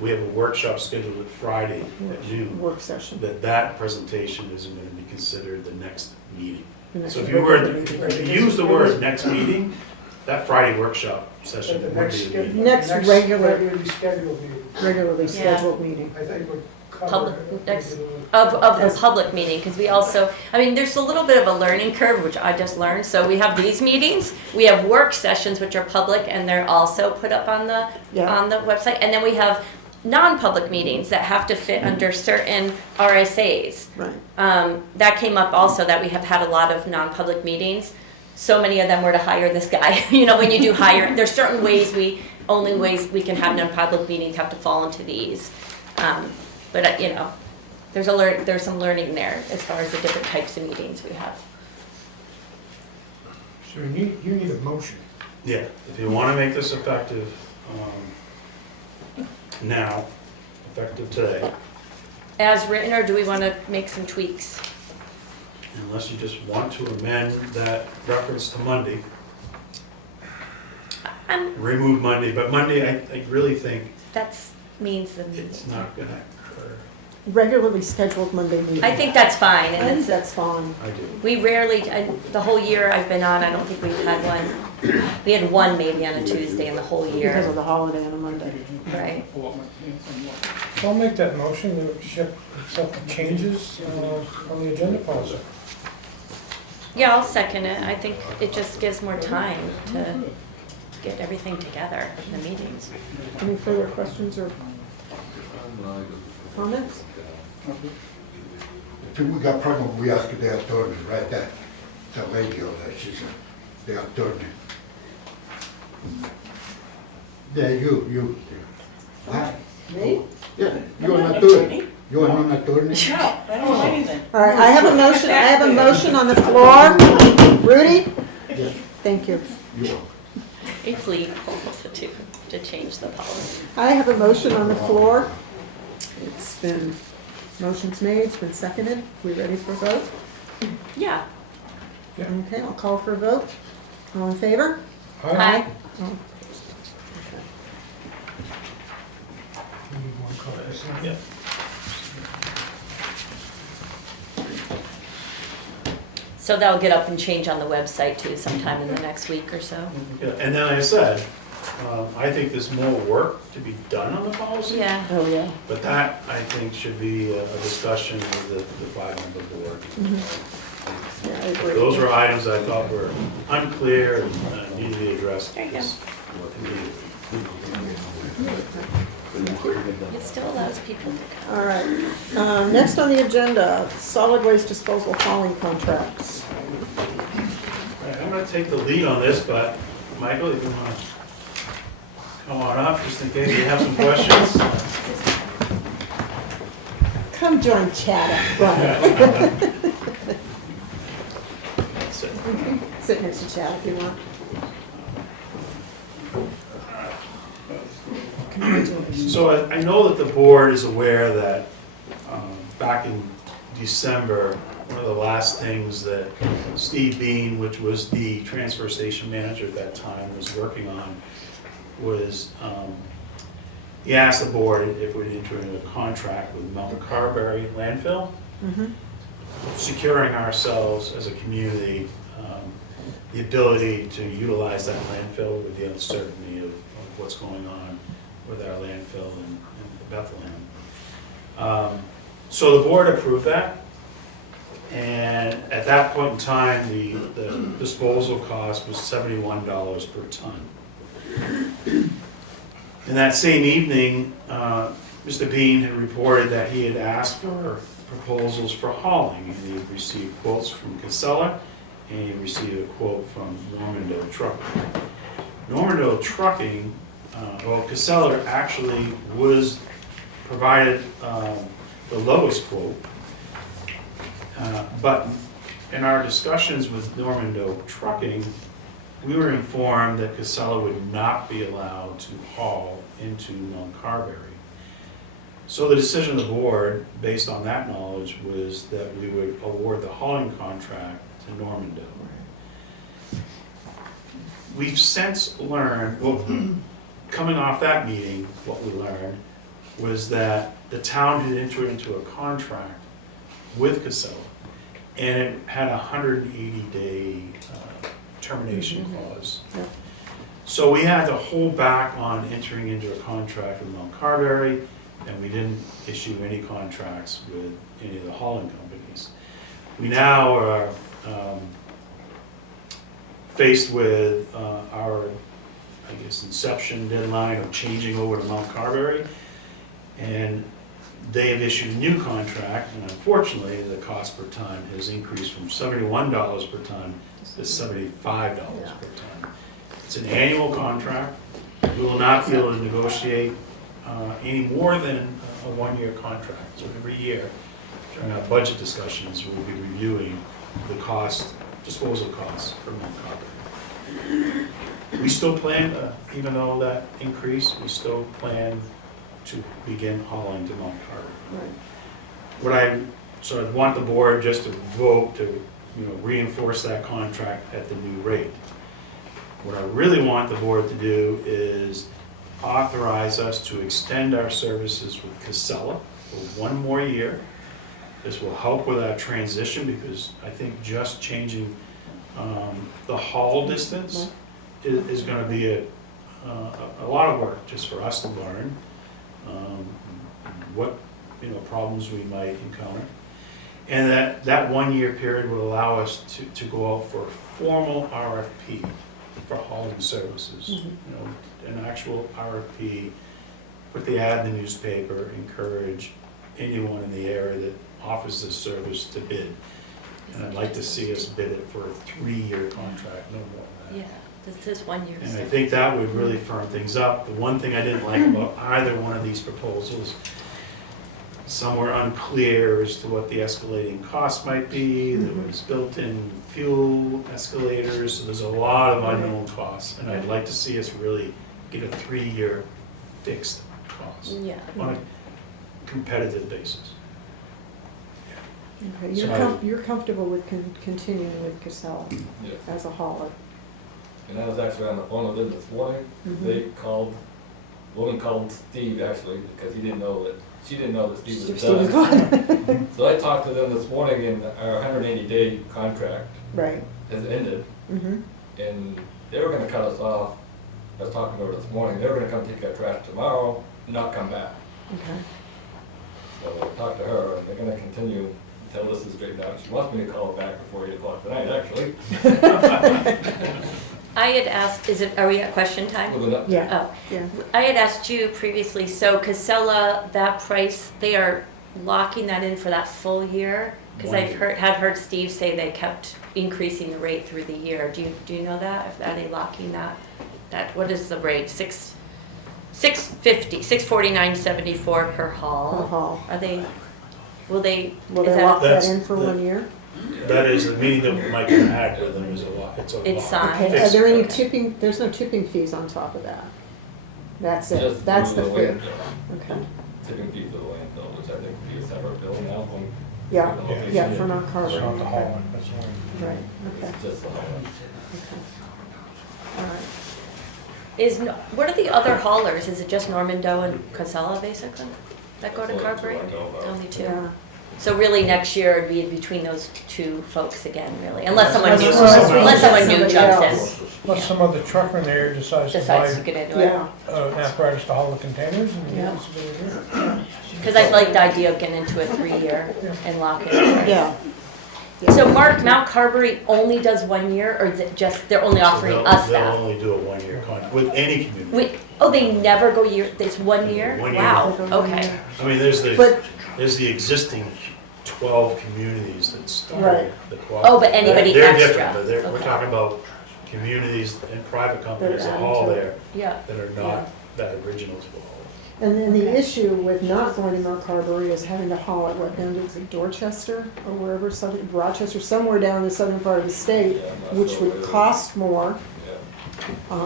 we have a workshop scheduled at Friday at noon, Work session. that presentation isn't going to be considered the next meeting. The next So if you were, regular meeting. if you use the word next meeting, that Friday workshop session At the would next be a scheduled, meeting. Next regular- regularly scheduled meeting, Regularly Yeah. scheduled meeting. I think would cover. Public- it. next- Of the public meeting, because we also, I mean, there's a little bit of a learning curve, which I just learned. So we have these meetings, we have work sessions, which are public, and they're also put up on the Yeah, website. And then we have non-public meetings that have to fit under certain RSAs. right. That came up also, that we have had a lot of non-public meetings. So many of them were to hire this guy. You know, when you do hire, there's certain ways only ways we can have non-public meetings have to fall into these. But you know, there's some learning there as far as the different types of meetings we have. So you need a motion. Yeah, if you want to make this effective now, effective today, As written, or do we want to make some tweaks? unless you just want to amend that reference to Monday, remove Monday, but Monday, I really think That's means the it's meeting. not going to occur. Regularly scheduled Monday meeting. I think that's fine, I and think it's, that's fine. I do. we rarely, the whole year I've been on, I don't think we've had one. We had one maybe on a Tuesday in the whole Because of year, the holiday on a Monday. right? So I'll make that motion to accept the changes on the agenda policy. Yeah, I'll second it. I think it just gives more time to get everything together in the meetings. Any further questions or comments? If we got problem, we ask the attorney, right, that, the lady over there, she's the attorney. Yeah, you. Why? Me? Yeah, you're an attorney. You're an attorney? No, I don't know anything. All right, I have a motion on the floor. Rudy? Yes, Thank you. you are. It's legal to change the policy. I have a motion on the floor. It's been, motion's made, it's been seconded. We ready for a vote? Yeah. Okay, I'll call for a vote. All in favor? Aye. Oh, You need one copy, isn't it? Yeah. So that'll get up and change on the website too sometime in the next week or so. Yeah, and then like I said, I think there's more work to be done on the policy. Yeah. Oh, yeah. But that, I think, should be a discussion with the five-member board. Yeah, I agree. Those were items I thought were unclear and need to be addressed. There you go. Because- It's still allows people to come. All right. Next on the agenda, solid waste disposal hauling contracts. All right, I'm gonna take the lead on this, but Michael, if you wanna come on up, just in case you have some questions. Come join Chad up front. So, Sit next to Chad if you want. So I know that the board is aware that back in December, one of the last things that Steve Bean, which was the transfer station manager at that time, was working on was he asked the board if we'd enter into a contract with Mount Carberry landfill, securing ourselves as a community the ability to utilize that landfill with the uncertainty of what's going on with our landfill in Bethlehem. So the board approved that, and at that point in time, the disposal cost was $71 per ton. In that same evening, Mr. Bean had reported that he had asked for proposals for hauling, and he had received quotes from Casella, and he received a quote from Normandale Trucking. Normandale Trucking, Casella actually was provided the lowest quote, but in our discussions with Normandale Trucking, we were informed that Casella would not be allowed to haul into Mount Carberry. So the decision of the board, based on that knowledge, was that we would award the hauling contract to Normandale. We've since learned, well, coming off that meeting, what we learned was that the town had entered into a contract with Casella, and it had a 180-day termination clause. Yep. So we had to hold back on entering into a contract with Mount Carberry, and we didn't issue any contracts with any of the hauling companies. We now are faced with our, I guess, inception deadline of changing over to Mount Carberry, and they have issued a new contract, and unfortunately, the cost per ton has increased from $71 per ton to $75 per ton. It's an annual contract. We will not be able to negotiate any more than a one-year contract. So every year, during our budget discussions, we'll be reviewing the cost, disposal costs for Mount Carberry. We still plan, even though that increase, we still plan to begin hauling to Mount Carberry. What I sort of want the board just to vote to, reinforce that contract at the new rate. What I really want the board to do is authorize us to extend our services with Casella for one more year. This will help with our transition, because I think just changing the haul distance is going to be a lot of work just for us to learn what problems we might encounter, and that 1 year period would allow us to go out for a formal RFP for hauling services. An actual RFP, put the ad in the newspaper, encourage anyone in the area that offers this service to bid. And I'd like to see us bid it for a 3-year contract, no more than that. Yeah, this is 1 year. And I think that would really firm things up. The one thing I didn't like about either one of these proposals, some were unclear as to what the escalating costs might be. There was built-in fuel escalators, so there's a lot of unknown costs. And I'd like to see us really get a 3-year fixed cost on a competitive basis. Okay, you're comfortable with continuing with Casella Yes. as a hauler? And I was actually on the phone with them this morning. They called, woman called Steve actually, because she didn't know that Steve was done. Gone. So I talked to them this morning, and our 180-day contract Right. has ended, and they were gonna cut us off. I was talking to her this morning, they were gonna come take our trash tomorrow, not come back. Okay. So I talked to her, and they're gonna continue until this is straightened out. She wants me to call her back before 8 o'clock tonight, actually. I had asked, are we at question time? Yeah, Oh, yeah. I had asked you previously, so Casella, that price, they are locking that in for that full year? Because 1 I've year. had heard Steve say they kept increasing the rate through the year. Do you know that? Are they locking that, what is the rate? $649.74 per haul? Per haul. Are they, will they, Will is they that, lock that That's in for the- 1 year? That is, the meeting that Mike and I had with them is a lot, it's a lot. It's signed. Okay, are Fixed there any price. tipping, there's no tipping fees on top of that? That's it, Just that's through the the fee. landfill. Okay, Tipping fee for the landfill, which I think would be a separate bill now. yeah, Different location. yeah, for Mount It's Carver. not the Okay. hauling, that's all. Right, okay, It's just the whole. okay. All right. what are the other haulers? Is it just Norman Doe and Casella basically that go to That's Carberry? what I know about. Only two? Yeah. So really next year it'd be between those two folks again, really, unless someone new, Unless unless someone someone new somebody jumps else. in, Unless some other trucker in there decides to decides to buy get into it. Yeah, an apparatus to haul the containers and Yeah. it's a good idea. Because I like the idea of getting into a 3-year and locking it. yeah. So Mark, Mount Carberry only does 1 year, or is it just, they're only So offering they'll- us They'll that? only do a 1-year contract with any community. Wait, oh, they never go year, it's 1 year? 1 year. Wow, They go 1 okay. year. I mean, there's But- the existing 12 communities that Right. started the co Oh, but anybody They're extra. different, but we're Okay. talking about communities and private companies that adding haul to it. there Yeah. that are not that original 12. And then the issue with not going to Mount Carberry is having to haul it, what, down to Dorchester or wherever, southern, Rochester, somewhere down in the southern part of the state, Yeah, I'm not which sure would where it is. cost more. Yeah.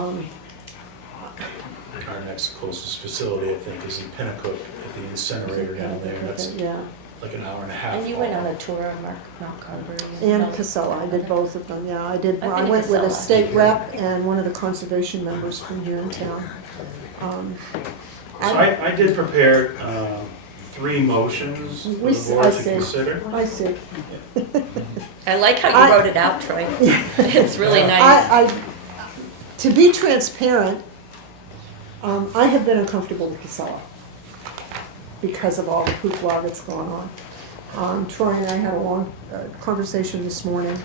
Our next closest facility, I think, is in Pinnacook at the incinerator down there, and that's Yeah, like an hour and a half. And you went haul. on a tour of Mount Carberry. and Casella, I did both of them, yeah, I did, I've been I to went with a Casella. state rep and one of the conservation members from here in town. So I did prepare 3 motions for We the s- board I to see. consider. I see. I like how I- you wrote it out, Troy. It's really nice. To be transparent, I have been uncomfortable with Casella because of all the hoopla that's gone on. Troy and I had a long conversation this morning.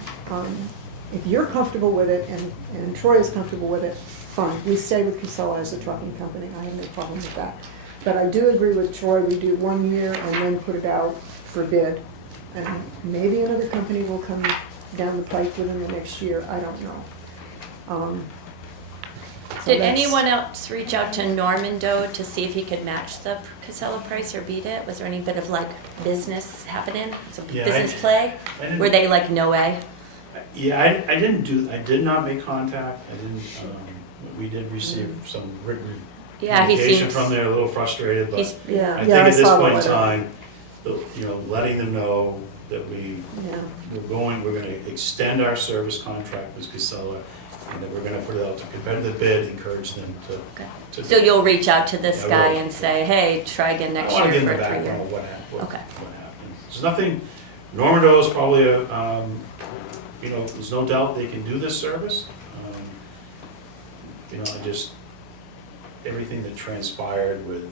If you're comfortable with it and Troy is comfortable with it, fine. We stay with Casella as a trucking company. I have no problem with that. But I do agree with Troy, we do 1 year and then put it out for bid. And maybe another company will come down the pike within the next year, I don't know. So Did that's- anyone else reach out to Norman Doe to see if he could match the Casella price or beat it? Was there any bit of like business happening, some Yeah, business play? I didn't- Were they like, no way? Yeah, I did not make contact, I didn't, we did receive some written Yeah, he communication seems, from there, a little frustrated, but he's, Yeah, I yeah, think at this saw point in that. time, letting them know that Yeah, we're gonna extend our service contract with Casella, and that we're gonna put it out to competitive bid, encourage them Okay. to. so you'll reach out to this I guy will. and say, hey, try again I next wanna year get for in the a 3-year? background of what happened, Okay. what happened. There's nothing, Norman Doe is probably there's no doubt they can do this service. Everything that transpired with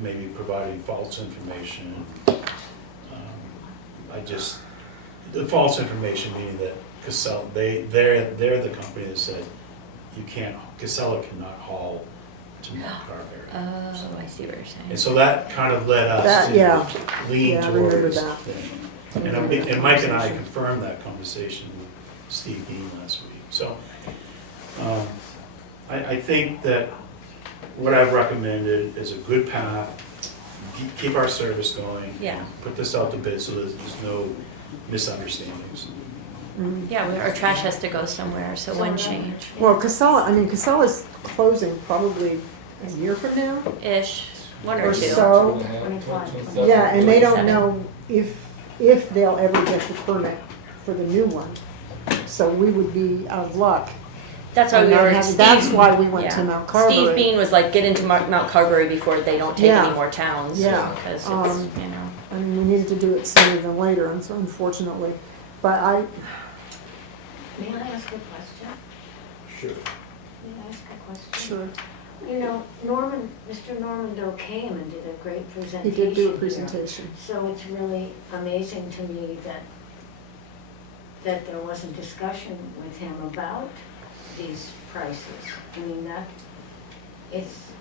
maybe providing false information, the false information meaning that Casella, they're the company that said, Casella cannot haul to Mount Carberry. Oh, I see what you're saying. And so that kind of led us That- yeah. to lean Yeah, I remember towards. that. And Mike and I confirmed that conversation with Steve Bean last week. So I think that what I've recommended is a good path, keep our service going. Yeah. Put this out to bid so there's no misunderstandings. Yeah, our trash has to go somewhere, so one change. well, Casella's closing probably a year from now, Ish, one or or two. so. 25. Yeah, and they don't 27. know if they'll ever get the permit for the new one. So we would be out of luck. That's why And we not were, having- That's Steve, why we went to yeah. Mount Carberry. Steve Bean was like, get into Mount Carberry before they don't take Yeah. any more towns. Yeah. Because it's, Um, you know. I mean, we needed to do it sooner than later, unfortunately. But May I ask a question? Sure. May I ask a question? sure, You know, Mr. Norman Doe came and did a great he presentation did do a here. presentation. So it's really amazing to me that there wasn't discussion with him about these prices. I mean, it's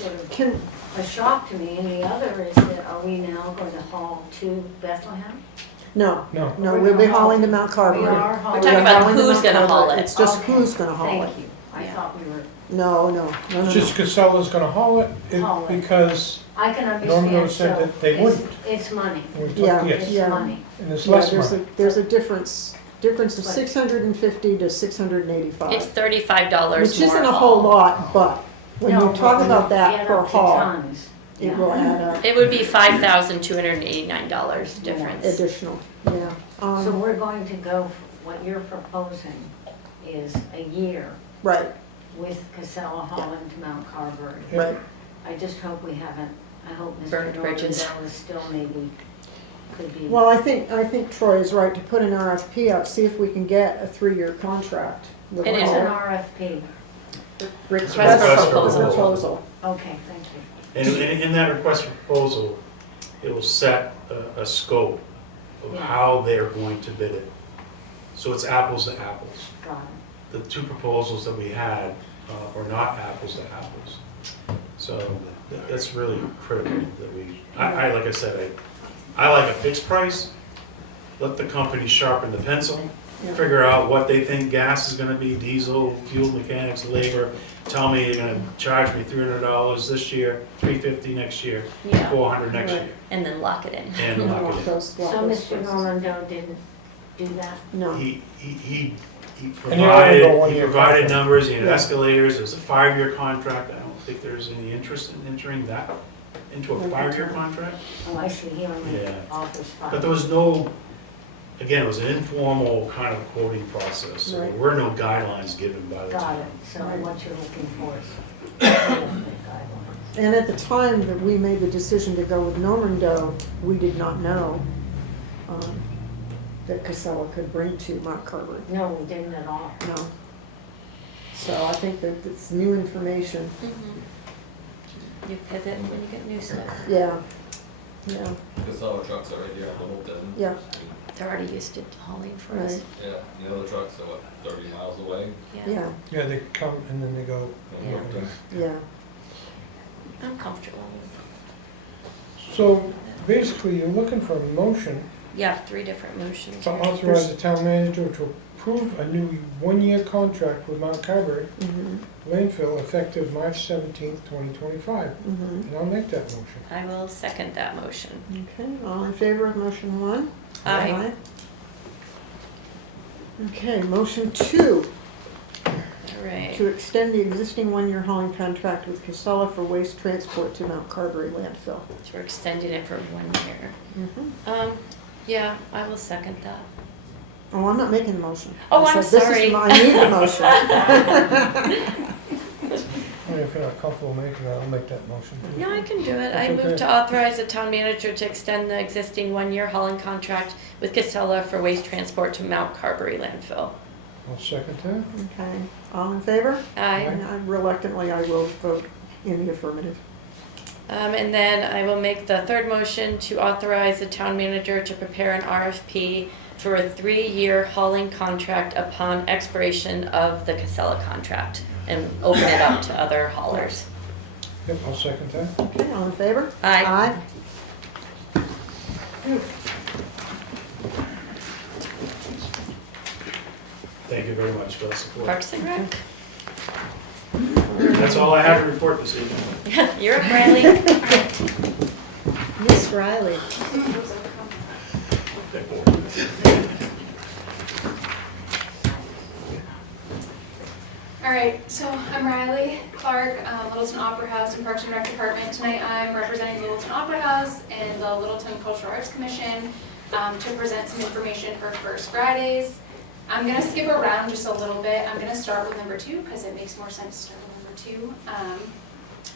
sort of Can, a shock to me. And the other is that are we now going to haul to Bethlehem? no, No. no, we'll be hauling to Mount Carver. We are hauling. We're talking about hauling to who's Mount gonna haul Carver. it. It's just Okay, who's gonna haul it. Thank you. I Yeah. thought we were, No. It's just Casella's gonna haul it Haul it. because I can Norman understand, said so that they it's- wouldn't. It's money. we took, Yeah. yes, It's money. and it's Yeah, less there's money. there's a difference of But- 650 to 685. It's $35 Which more isn't a haul. whole lot, but when No, you talk but about when you that get per up to haul, tons, it yeah. will add up It would be $5,289 difference. additional, yeah. So we're going to go, what you're proposing is a year Right, with Casella hauling to Mount Carver. right. I just hope we haven't, I hope Mr. Burned bridges. Normandale is still maybe, could be. Well, I think Troy is right to put an RFP out, see if we can get a 3-year contract. with It It's is all- an RFP. Request Request for for proposal. proposal. Okay, thank you. And in that request for proposal, it will set a scope of Yeah. how they're going to bid it. So it's apples to apples. Got The two proposals that we had are not apples to apples. So that's really critical that we, I like I said, I like a fixed price. Let the company sharpen the pencil, Yeah. figure out what they think gas is gonna be, diesel, fuel, mechanics, labor. Tell me you're gonna charge me $300 this year, $350 next year, Yeah, $400 next Right. year, and then lock it in. and lock Lock it those- it. lock So those Mr. prices. Normandale didn't do that? No, in. He And you only go one he year provided contract. numbers, he had Yeah. escalators, it was a 5-year contract. I don't think there's any interest in entering that into a Like 5-year that. contract. Oh, I see, he only Yeah. offers five. But there was no, again, it was an informal kind of quoting process, so there Right. were no guidelines given by the Got town. it, so Right. what you're looking for is guidelines. and at the time that we made the decision to go with Normando, we did not know that Casella could bring to Mount Carver. No, we didn't at all. No. So I think that it's new information. Mhm. You pivot when you get new stuff. Yeah, yeah, Casella trucks already have the whole dozen. yeah, They're already used to hauling for us. right, Yeah, the other trucks are what, 30 miles away? yeah, Yeah, they come and then they go. from Yeah. Yorkton? yeah. I'm comfortable with So basically, you're looking for a motion You have 3 different motions. to here. authorize the town manager to approve a new 1-year contract with Mount Carver Mhm, landfill effective March 17th, 2025. mhm. And I'll make that motion. I will second that motion. Okay, all in favor of motion 1? Aye. Okay, motion 2, All right. to extend the existing 1-year hauling contract with Casella for waste transport to Mount Carberry landfill. So we're extending it for 1 year. Mhm. Yeah, I will second that. Oh, I'm not making the motion. Oh, I I'm said, sorry. I need the motion. I mean, if you're not comfortable making that, I'll make that motion. too. No, I can do it. I Okay, move good. to authorize the town manager to extend the existing 1-year hauling contract with Casella for waste transport to Mount Carberry landfill. I'll second that. Okay, all in favor? Aye. And reluctantly, I will vote in the affirmative. And then I will make the third motion to authorize the town manager to prepare an RFP for a 3-year hauling contract upon expiration of the Casella contract and open it up to other haulers. Yep, I'll second that. Okay, all in favor? Aye. Aye. Thank you very much for the support. Parks and Rec? That's all I have to report this evening. You're up, Riley. Miss Riley. All right, so I'm Riley Clark, Littleton Opera House and Parks and Rec Department. Tonight I'm representing the Littleton Opera House and the Littleton Cultural Arts Commission to present some information for First Fridays. I'm going to skip around just a little bit. I'm going to start with number 2 because it makes more sense to start with number 2.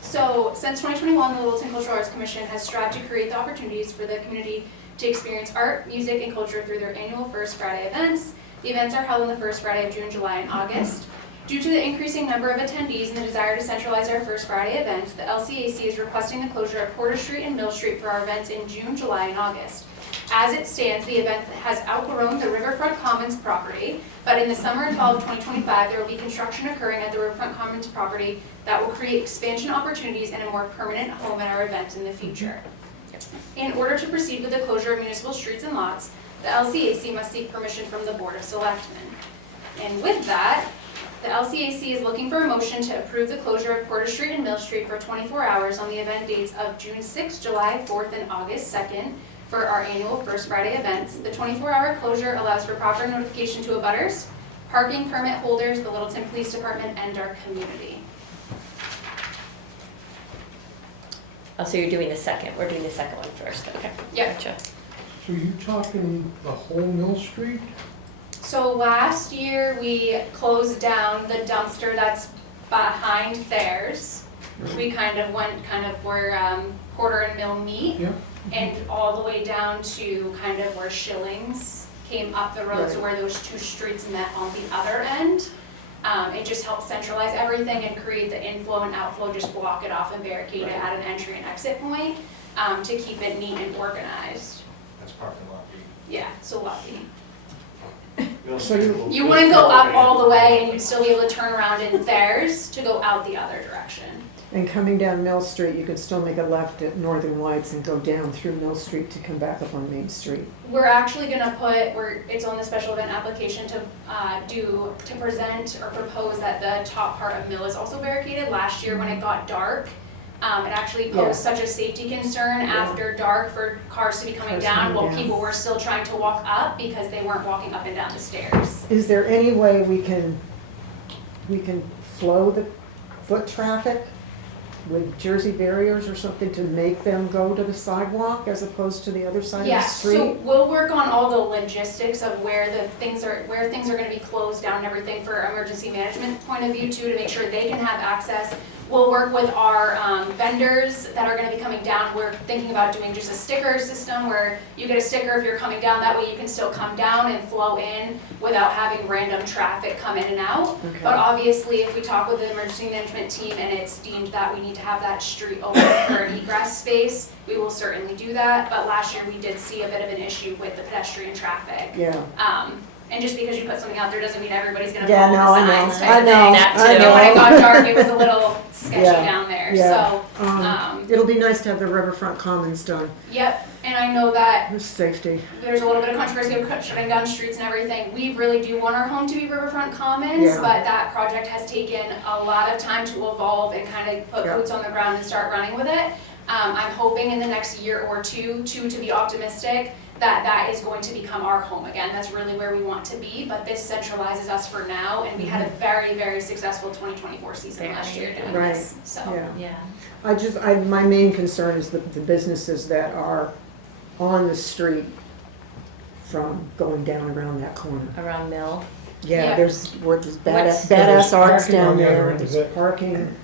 So since 2021, the Littleton Cultural Arts Commission has strived to create the opportunities for the community to experience art, music, and culture through their annual First Friday events. The events are held on the first Friday of June, July, and August. Due to the increasing number of attendees and the desire to centralize our First Friday events, the LCAC is requesting the closure of Porter Street and Mill Street for our events in June, July, and August. As it stands, the event has outgrown the Riverfront Commons property, but in the summer and fall of 2025, there will be construction occurring at the Riverfront Commons property that will create expansion opportunities and a more permanent home at our events in the future. In order to proceed with the closure of municipal streets and lots, the LCAC must seek permission from the Board of Selectmen. And with that, the LCAC is looking for a motion to approve the closure of Porter Street and Mill Street for 24 hours on the event dates of June 6th, July 4th, and August 2nd for our annual First Friday events. The 24-hour closure allows for proper notification to abutters, parking permit holders, the Littleton Police Department, and our community. Oh, so you're doing the second, we're doing the second one first, okay. Yep. Gotcha. So you talking the whole Mill Street? So last year, we closed down the dumpster that's behind theirs. We kind of went where Porter and Mill meet. Yeah. And all the way down to kind of where Shillings came up the road, so Right. where those two streets met on the other end. It just helps centralize everything and create the inflow and outflow, just block it off and barricade it at an entry and exit point to keep it neat and organized. That's parking lot B. Yeah, so lucky. So You wouldn't go up all the way and you'd still be able to turn around in theirs to go out the other direction. And coming down Mill Street, you could still make a left at Northern Lights and go down through Mill Street to come back up on Main Street. We're actually gonna it's on the special event application to present or propose that the top part of Mill is also barricaded. Last year when it got dark, it actually posed Yeah. such a safety concern after dark for cars to be coming Cars down coming while down. people were still trying to walk up because they weren't walking up and down the stairs. Is there any way we can flow the foot traffic with Jersey barriers or something to make them go to the sidewalk as opposed to the other side of the Yeah, street? so we'll work on all the logistics of where things are gonna be closed down and everything for emergency management point of view too, to make sure they can have access. We'll work with our vendors that are gonna be coming down. We're thinking about doing just a sticker system where you get a sticker if you're coming down, that way you can still come down and flow in without having random traffic come in and out. Okay. But obviously, if we talk with the emergency management team and it's deemed that we need to have that street open for an egress space, we will certainly do that. But last year, we did see a bit of an issue with the pedestrian traffic. Yeah. And just because you put something out there doesn't mean everybody's gonna Yeah, follow no, I the know, signs. I know, That I too. And when it know. got dark, it was a little sketchy Yeah, down there, yeah. so, It'll be nice to have the Riverfront Commons done, yep. And I know that for safety. there's a little bit of controversy of shutting down streets and everything. We really do want our home to be Riverfront Commons, Yeah. but that project has taken a lot of time to evolve and kind of put Yeah. boots on the ground and start running with it. I'm hoping in the next year or two, to be optimistic, that is going to become our home again. That's really where we want to be, but this centralizes us for now, and we had a very, very successful 2024 season last year doing Right. this, so. Yeah. Yeah. My main concern is the businesses that are on the street from going down around that corner. Around Mill. Yeah, Yeah. there's What's- badass There's arts parking on down the other there, end of there's it. parking,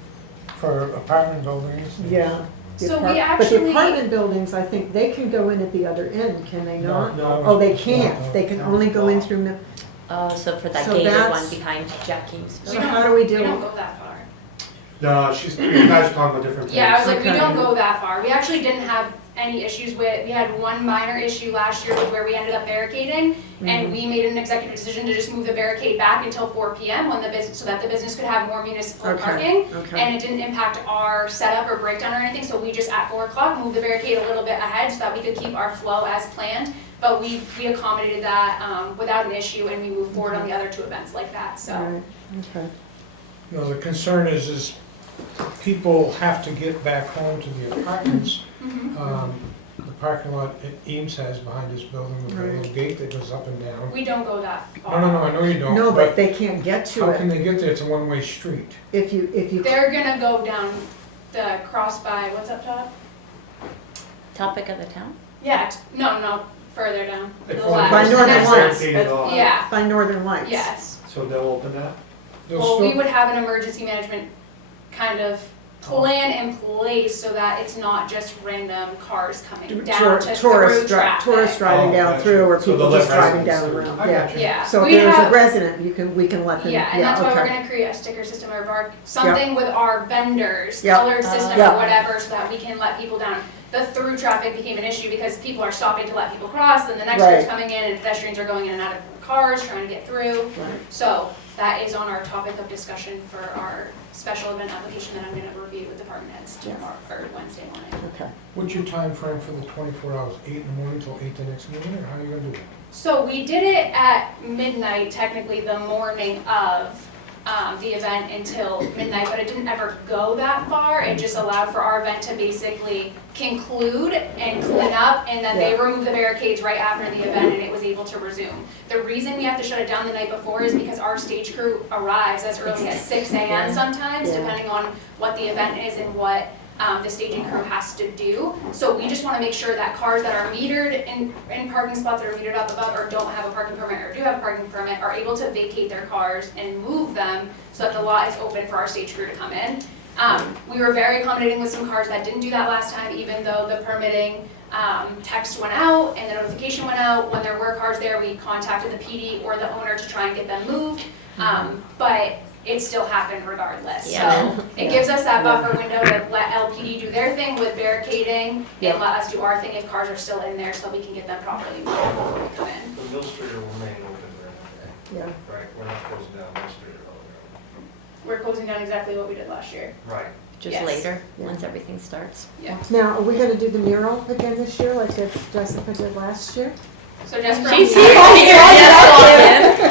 For apartment buildings. yeah. The So we But the actually- apartment buildings, I think, they can go in at the other end, can they not? No. Oh, they can't, they can only go in through, Oh, so for that So gated one that's- behind Jackie's. so how do we We deal don't with? go that far. No, you guys are talking about different things. Yeah, I was like, we Okay. don't go that far. We actually didn't have any issues we had one minor issue last year with where we ended up barricading, and we made an executive decision to just move the barricade back until 4 PM so that the business could have more municipal Okay, parking. okay. And it didn't impact our setup or breakdown or anything, so we just at 4 o'clock moved the barricade a little bit ahead so that we could keep our flow as planned. But we accommodated that without an issue, and we moved forward on the other two events like that, so. Right, okay. No, the concern is people have to get back home to the apartments. Mhm. The parking lot that Eames has behind his building with a little gate that goes up and down. We don't go that far. No, I know you don't. No, but they can't get to How can it they get there? It's a one-way street. if you, They're gonna go down the cross by, what's up top? Topic of the town? Yeah, no, further down. The If left. By The Northern next Lights. one. Barricaded off. Yeah, by Northern Lights. yes. So they'll open that? They'll Well, we still- would have an emergency management kind of plan in place so that it's not just random cars coming down to through traffic. Tourists driving Oh, down gotcha. through, or So people they'll just let driving residents down through. around, I yeah. gotcha. Yeah. So if we there's a have- resident, we can let them, Yeah, and that's why we're okay. gonna create a sticker system or something with our vendors, Yep. color system Yep. or whatever, so that we can let people down. the through traffic became an issue because people are stopping to let people cross, then the next car's coming in and pedestrians are going in and out of cars trying to get through. So that is on our topic of discussion for our special event application that I'm gonna review with department heads tomorrow, or Wednesday morning. Okay. What's your time frame for the 24 hours? 8 in the morning till 8 the next morning, or how are you gonna do that? So we did it at midnight, technically the morning of the event until midnight, but it didn't ever go that far. It just allowed for our event to basically conclude and clean up, and then they removed the barricades right after the event and it was able to resume. The reason we have to shut it down the night before is because our stage crew arrives as early as 6 a.m. sometimes, depending on what the event is and what the staging crew has to do. So we just want to make sure that cars that are metered in parking spots that are metered up above or don't have a parking permit or do have a parking permit are able to vacate their cars and move them so that the lot is open for our stage crew to come in. We were very accommodating with some cars that didn't do that last time, even though the permitting text went out and the notification went out. When there were cars there, we contacted the PD or the owner to try and get them moved. But it still happened regardless. So it gives us that buffer window to let LPD do their thing with barricading and let us do our thing if cars are still in there so we can get them properly moved before we come in. The Mill Street will remain open during the day. Yeah. Right, we're not closing down Mill Street at all. We're closing down exactly what we did last year. Right. Just Yes. later, once everything starts. Yeah. Now, are we gonna do the mural again this year, like Jessica did last year? So just for She's here. here.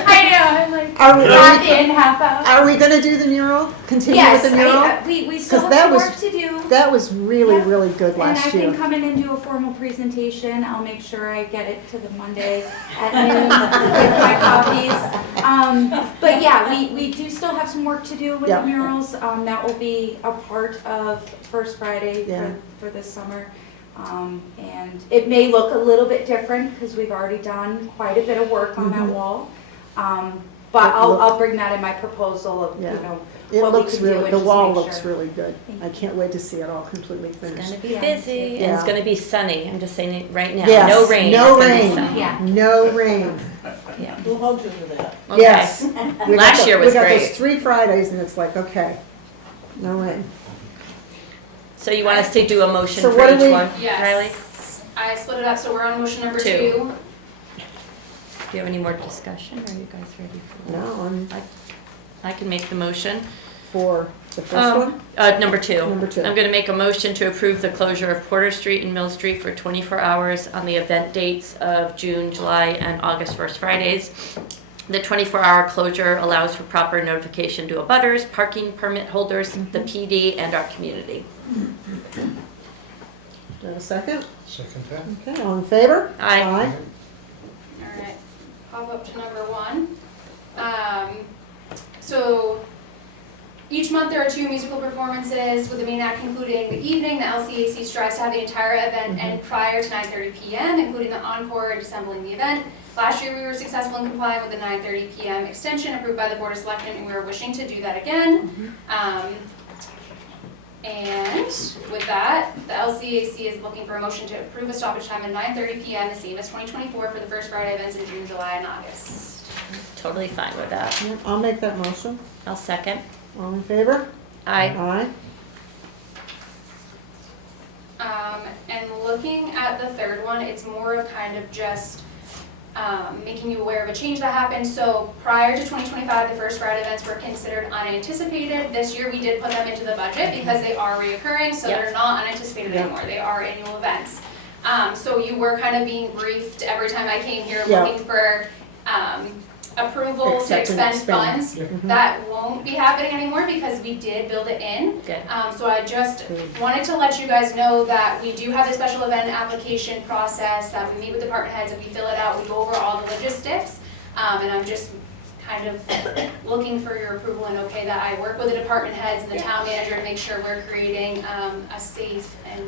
I know, I'm like Are we, half in, half out. are we gonna do the mural? Continue Yes, with the mural? we still 'Cause have that some was- work to do. That was really, Yep. really good And I last year. can come in and do a formal presentation. I'll make sure I get it to the Monday at noon with my copies. But yeah, we do still have some work to do with Yeah. the murals. That will be a part of First Friday Yeah. for this summer. And it may look a little bit different because we've already done quite a bit of work on that wall. But I'll bring that in my proposal of, Yeah. you know, It what we looks can do really, and the just wall make looks sure. really good. Thank I can't wait to see it all completely It's finished. gonna be Yeah. busy and it's Yeah. gonna be sunny. I'm just saying it right now. Yes, No rain. no It's gonna be rain. sunny. Yeah. No rain. Yeah. We'll hold you to that. Okay. Yes. We got Last year was We got great. those 3 Fridays and it's like, okay, no rain. So you want us to do a motion So for what do each we- one, Riley? Yes. I split it up, so we're on motion number 2. Do you have any more discussion? Are you guys ready for No, I'm I can make the motion. for the first one. Number 2. Number 2. I'm going to make a motion to approve the closure of Porter Street and Mill Street for 24 hours on the event dates of June, July, and August 1st Fridays. The 24-hour closure allows for proper notification to abutters, parking permit holders, the PD, and our community. Do I have a second? Second that. Okay, all in favor? Aye. Alright, pop up to number 1. So each month there are 2 musical performances with the main act concluding the evening. The LCAC strives to have the entire event end prior to 9:30 p.m., including the encore and disassembling the event. Last year we were successful in complying with the 9:30 p.m. extension approved by the Board of Selectmen, and we are wishing to do that again. And with that, the LCAC is looking for a motion to approve a stoppage time at 9:30 p.m., the same as 2024 for the first Friday events in June, July, and August. Totally fine with that. Yep, I'll make that motion. I'll second. All in favor? Aye. Aye. And looking at the third one, it's more of kind of just making you aware of a change that happened. So prior to 2025, the first Friday events were considered unanticipated. This year we did put them into the budget because they are reoccurring, so they're not unanticipated anymore. They are annual events. So you were kind of being briefed every time I came here looking for approval to expend funds. That won't be happening anymore because we did build it in. Good. So I just wanted to let you guys know that we do have a special event application process that we meet with department heads and we fill it out, we go over all the logistics. And I'm just kind of looking for your approval and okay that I work with the department heads and the town manager to make sure we're creating a safe and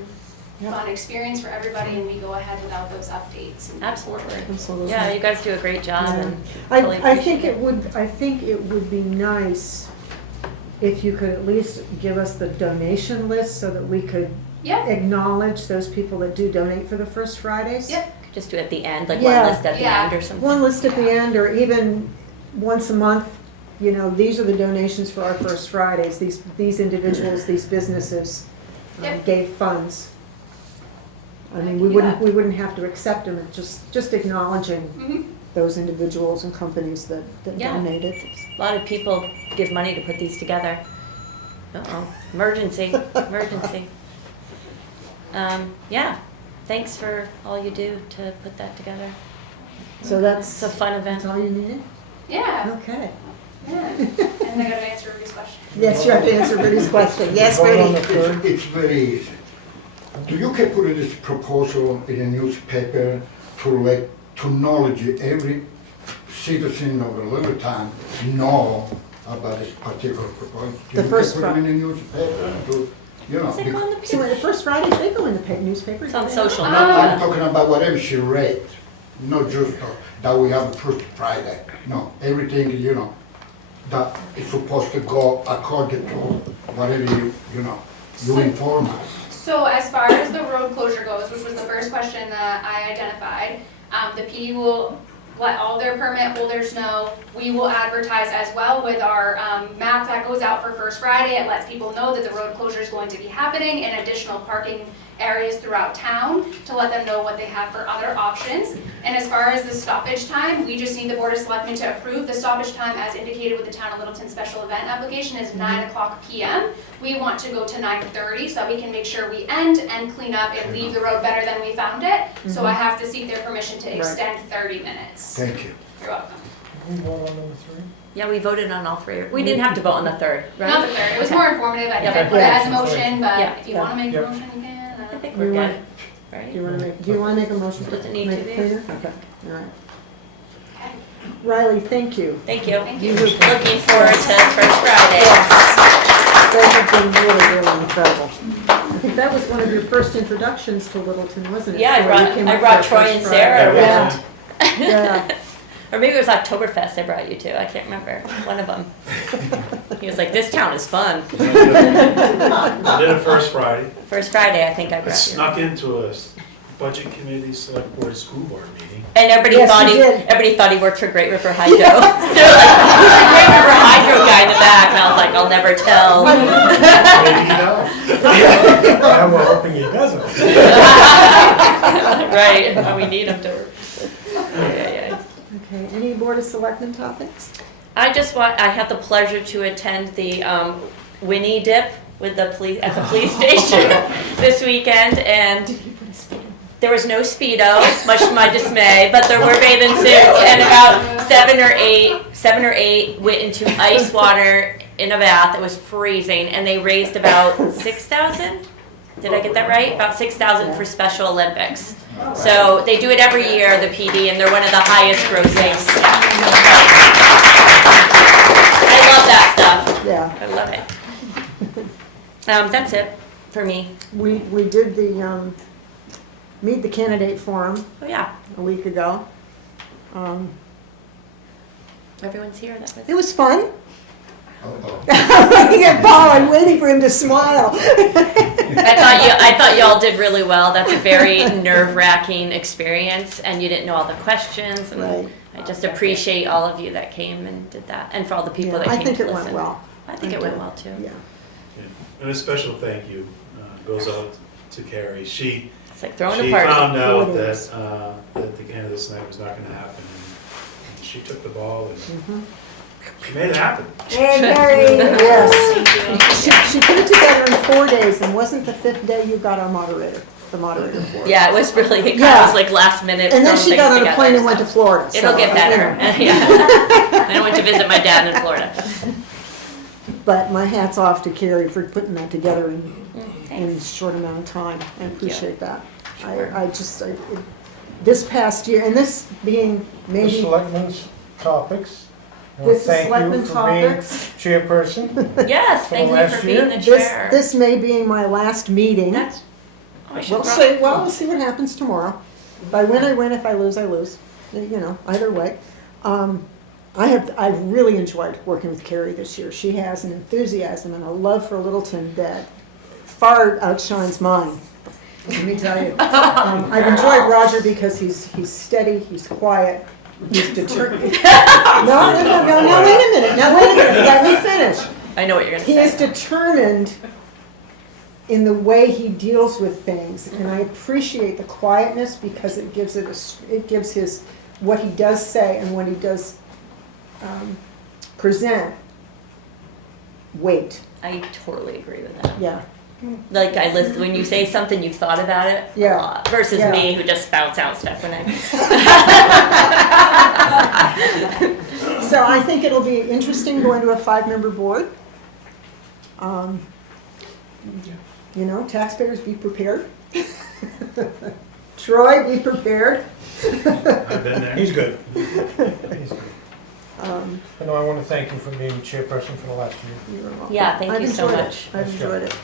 fun experience for everybody, and we go ahead without those updates. Absolutely. Absolutely. Yeah, you guys do a great job. Yeah. And totally I think appreciate I think it would be nice if you could at least give us the donation list so that we could acknowledge those people that do donate for the first Fridays. Yep. Just do it at the end, like Yeah. one list at the Yeah. end or something. One list at the end, or even once a month, you know, these are the donations for our first Fridays. These individuals, these businesses Yep. gave funds. I mean, we wouldn't have to accept them, it's just acknowledging Mhm. those individuals and companies that Yeah. donated. A lot of people give money to put these together. Uh-oh, emergency, emergency. Yeah, thanks for all you do to put that together. So It's a fun that's event. all you needed? Yeah, Okay. yeah. And I gotta answer Ruby's question. Yes, you have to answer Rudy's question. Yes, Vote on Rudy? the third. It's very easy. Do you can put this proposal in a newspaper to knowledge every citizen of the little town know about this particular proposal? Do The you first can put it in a newspaper to, you know? Does it go on the So paper? the first Friday, they go in the newspaper. It's on don't they? social No, media. I'm talking about whatever she read, not just that we have a first Friday. No, everything, you know, that is supposed to go according to whatever you inform us. So as far as the road closure goes, which was the first question that I identified, the PD will let all their permit holders know. We will advertise as well with our map that goes out for First Friday. It lets people know that the road closure is going to be happening and additional parking areas throughout town to let them know what they have for other options. And as far as the stoppage time, we just need the Board of Selectmen to approve the stoppage time as indicated with the Town of Littleton special event application is 9:00 p.m. We want to go to 9:30 so that we can make sure we end and clean up and leave the road better than we found it. So I have to seek their permission to extend 30 minutes. Thank you. You're welcome. Can we vote on number 3? Yeah, we voted on all three. We didn't have to vote on the third, right? Not the third, it was more informative, I think I Yeah. put it as a motion, Yeah. but if you wanna make a Yep. motion, you can. I think You we're want- good, right? Do you want to make a motion? Does it need Make to be? cleaner? Okay, all right. Riley, thank you. Thank you. Thank you. Looking forward to First Friday. They have been really incredible. I think that was one of your first introductions to Littleton, wasn't it? Yeah, Troy? You came I up brought for Troy First and Friday. Sarah Yeah. around. Yeah. Or maybe it was Oktoberfest I brought you to. I can't remember. One of them. He was like, this town is fun. I did it first Friday. First Friday, I think I I brought you. snuck into a budget committee, select board, school board meeting. And everybody Yes, thought you did. everybody thought he worked for Great River Hydro. So they're like, who's the Great River Hydro guy in the back? And I was like, I'll never tell. Maybe you know. Yeah, we're hoping he doesn't. Right, and we need him to. Yeah. Okay, any Board of Selectmen topics? I had the pleasure to attend the Winnie Dip with the police at the police station this weekend, and there was no Speedo, much to my dismay, but there were bathing suits, and about seven or eight went into ice water in a bath that was freezing, and they raised about 6,000. Did I get that right? About 6,000 for Special Olympics. So they do it every year, the PD, and they're one of the highest grossing. I love that stuff. Yeah. I love it. That's it for me. We did the, Meet the Candidate Forum Oh yeah, a week ago. everyone's here. That was. It was fun. Uh-oh. Looking at Paul, I'm waiting for him to smile. I thought y'all did really well. That's a very nerve-wracking experience, and you didn't know all the questions. And Right. I just appreciate all of you that came and did that, and for all the people Yeah, that I came think to it listen. went well. I think it went well too. Yeah. And a special thank you goes out to Carrie. She It's like throwing a found party. out It that, is. that the candidates night was not gonna happen. And she took the ball and Mhm. she made it happen. And Mary, yes. Thank you. She put it together in 4 days, and wasn't the 5th day you got our moderator, the moderator for it? Yeah, it was really, it kind Yeah. of was like last minute. And then throwing she got things on a plane together, and went to Florida. It'll so, get you better. know. Yeah. I went to visit my dad in Florida. But my hat's off to Carrie for putting that together in a Thanks. short amount of time. I you. appreciate that. Sure. This past year, and this being The maybe, selectmen's topics. I wanna this is thank you selectmen for being topics. chairperson. Yes, For thank you last for being year? the This, chair. this may be my last meeting. That's. Oh, I should We'll probably- see, we'll see what happens tomorrow. If I win, I win. If I lose, I lose. You know, either way. I've really enjoyed working with Carrie this year. She has an enthusiasm and a love for Littleton that far outshines mine. Let me tell you. I've enjoyed Roger because he's steady, he's quiet, he's determined. No, wait a minute. Let me finish. I know what you're gonna He say. is determined in the way he deals with things, and I appreciate the quietness because it gives his, what he does say and what he does present weight. I totally agree with that. Yeah. Like I listen, when you say something, you've thought about it Yeah. a lot, versus Yeah. me who just spouts out stuff when I. So I think it'll be interesting going to a 5-member board. You know, taxpayers, be prepared. Troy, be prepared. I've been there. He's good. He's good. I know I want to thank you for being chairperson for the last year. You're welcome. Yeah, thank I've you so enjoyed it. much. I've Nice job. enjoyed it.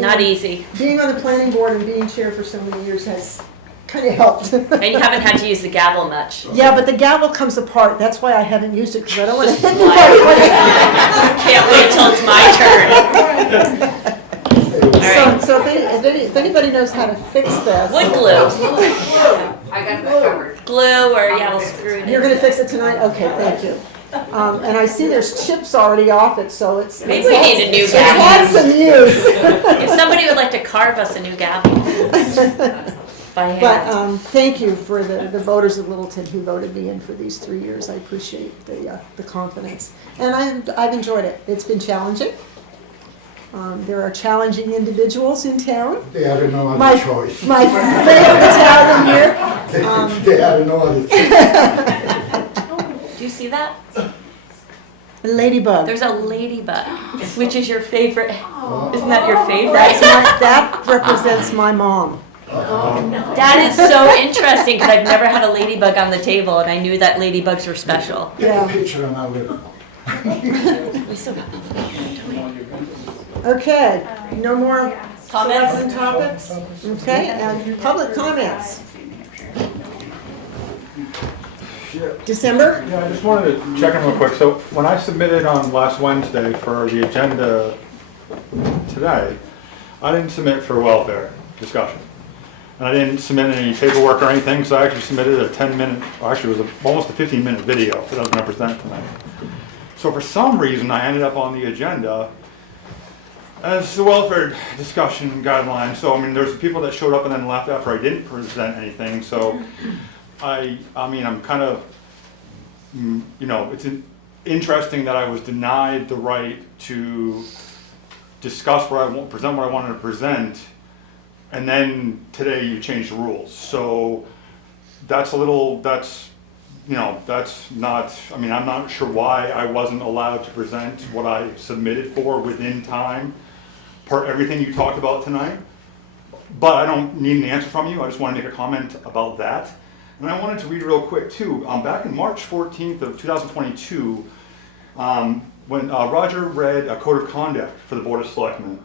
Not easy, Being on the planning board and being chair for so many years has kind of helped. and you haven't had to use the gavel much. Yeah, but the gavel comes apart. That's why I haven't used it, because I don't want to hit Can't wait till it's my turn. All right. So if anybody knows how to fix this. Wood glue. I got that covered. Glue or yeah, we'll screw it You're in. gonna fix it tonight? Okay, thank you. And I see there's chips already off it, so it's. Maybe we need a new It's had gavel. some use. If somebody would like to carve us a new gavel by hand. But thank you for the voters of Littleton who voted me in for these 3 years. I appreciate the confidence. And I've enjoyed it. It's been challenging. There are challenging individuals in town. They had no other My- choice. My favorite Italian here. They had no other choice. Do you see that? A ladybug. There's a ladybug, which is your favorite. Isn't that your favorite? That represents my mom. That is so interesting because I've never had a ladybug on the table, and I knew that ladybugs were special. Take Yeah. a picture and I'll let it. We still got them. Okay, no more Comments? selectmen topics? Okay, and public comments. December? Yeah, I just wanted to check in real quick. So when I submitted on last Wednesday for the agenda today, I didn't submit for welfare discussion. And I didn't submit any paperwork or anything, so I actually submitted a 10-minute, or actually it was almost a 15-minute video that I was going to present tonight. So for some reason, I ended up on the agenda as the welfare discussion guideline. So I mean, there's people that showed up and then left after I didn't present anything. So I mean, I'm kind of, you know, it's interesting that I was denied the right to discuss what I want, present what I wanted to present, and then today you changed the rules. So that's a little, that's, you know, that's not, I mean, I'm not sure why I wasn't allowed to present what I submitted for within time per everything you talked about tonight. But I don't need an answer from you. I just want to make a comment about that. And I wanted to read real quick too. Back in March 14th of 2022, when Roger read a code of conduct for the Board of Selectmen.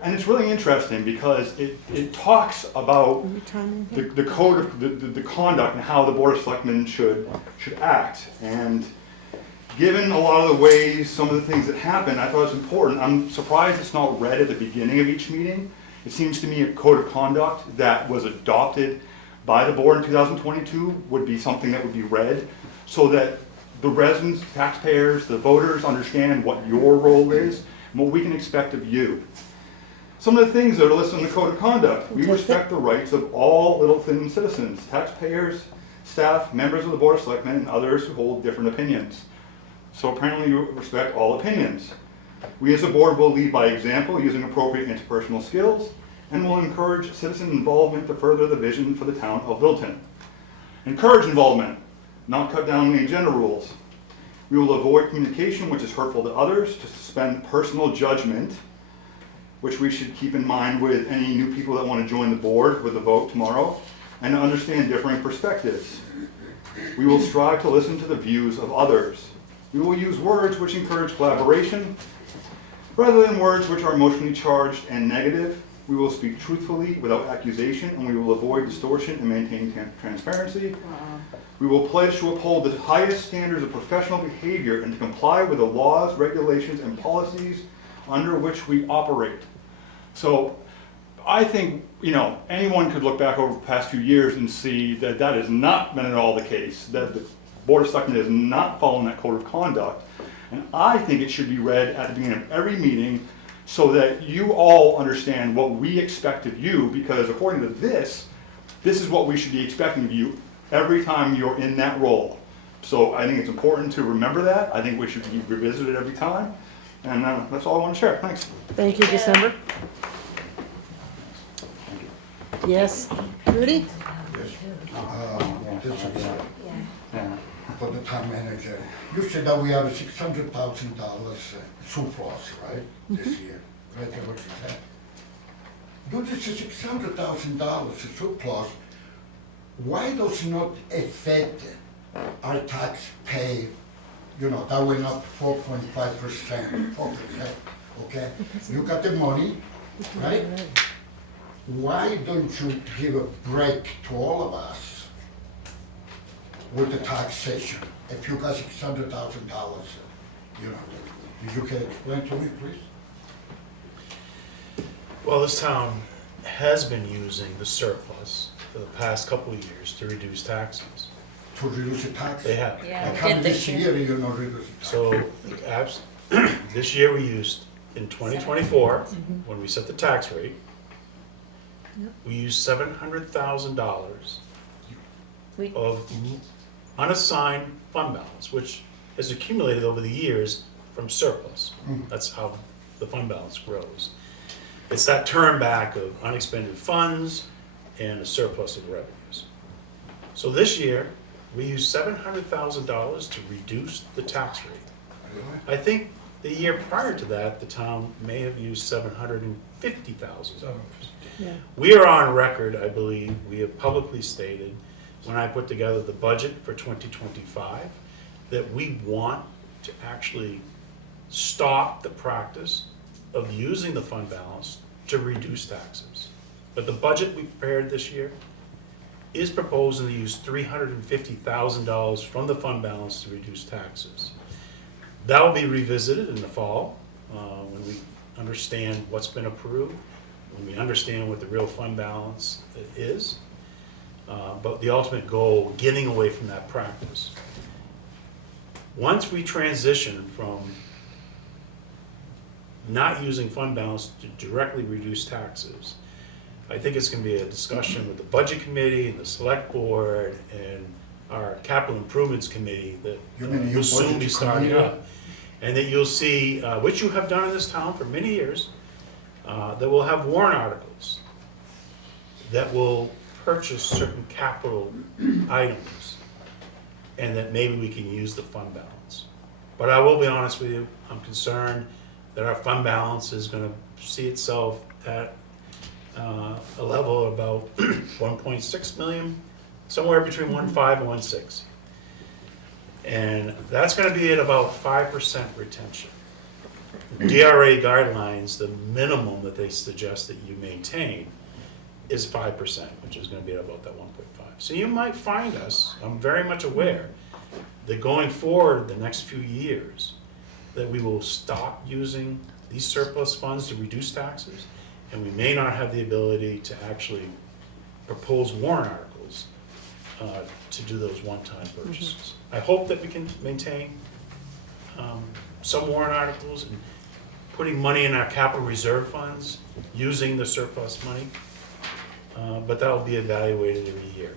And it's really interesting because it talks about the code of the conduct and how the Board of Selectmen should act. And given a lot of the ways, some of the things that happen, I thought it was important. I'm surprised it's not read at the beginning of each meeting. It seems to me a code of conduct that was adopted by the board in 2022 would be something that would be read so that the residents, taxpayers, the voters understand what your role is and what we can expect of you. Some of the things that are listed in the code of conduct: we respect the rights of all Littleton citizens, taxpayers, staff, members of the Board of Selectmen, and others who hold different opinions. So apparently you respect all opinions. We as a board will lead by example using appropriate interpersonal skills and will encourage citizen involvement to further the vision for the town of Littleton. Encourage involvement, not cut down the agenda rules. We will avoid communication which is hurtful to others, to suspend personal judgment, which we should keep in mind with any new people that want to join the board with the vote tomorrow, and to understand differing perspectives. We will strive to listen to the views of others. We will use words which encourage collaboration, rather than words which are emotionally charged and negative. We will speak truthfully without accusation, and we will avoid distortion and maintain transparency. We will pledge to uphold the highest standards of professional behavior and to comply with the laws, regulations, and policies under which we operate. So I think, you know, anyone could look back over the past few years and see that that has not been at all the case, that the Board of Selectmen is not following that code of conduct. And I think it should be read at the beginning of every meeting so that you all understand what we expect of you, because according to this is what we should be expecting of you every time you're in that role. So I think it's important to remember that. I think we should be revisited every time. And that's all I want to share. Thanks. Thank you, December. Yes, Rudy? This is for the town manager. You said that we have a $600,000 surplus, right, this year, right, that's what you said? Do this $600,000 surplus, why does not affect our tax pay, that went up 4.5%, 4%, okay? You got the money, right? Why don't you give a break to all of us with the taxation? If you got $600,000, you can explain to me, please? Well, this town has been using the surplus for the past couple of years to reduce taxes. To reduce the tax? They have. yeah. How Did this this year. year you not reduce the tax? So, this year we used, in 2024, when we set the tax rate, we used $700,000 We- of unassigned fund balance, which has accumulated over the years from surplus. That's how the fund balance grows. It's that turn back of unexpended funds and a surplus of revenues. So this year, we used $700,000 to reduce the tax rate. I think the year prior to that, the town may have used $750,000. Yeah. We are on record, I believe, we have publicly stated, when I put together the budget for 2025, that we want to actually stop the practice of using the fund balance to reduce taxes. But the budget we prepared this year is proposing to use $350,000 from the fund balance to reduce taxes. That will be revisited in the fall, when we understand what's been approved, when we understand what the real fund balance is. But the ultimate goal, getting away from that practice. Once we transition from not using fund balance to directly reduce taxes, I think it's going to be a discussion with the budget committee and the select board and our capital improvements committee that will soon be starting up. And that you'll see, which you have done in this town for many years, that will have warrant articles that will purchase certain capital items and that maybe we can use the fund balance. But I will be honest with you, I'm concerned that our fund balance is going to see itself at a level of about 1.6 million, somewhere between 1.5 and 1.6. And that's going to be at about 5% retention. DRA guidelines, the minimum that they suggest that you maintain is 5%, which is going to be at about that 1.5. So you might find us, I'm very much aware, that going forward the next few years, that we will stop using these surplus funds to reduce taxes, and we may not have the ability to actually propose warrant articles to do those one-time purchases. I hope that we can maintain some warrant articles and putting money in our capital reserve funds, using the surplus money, but that will be evaluated every year.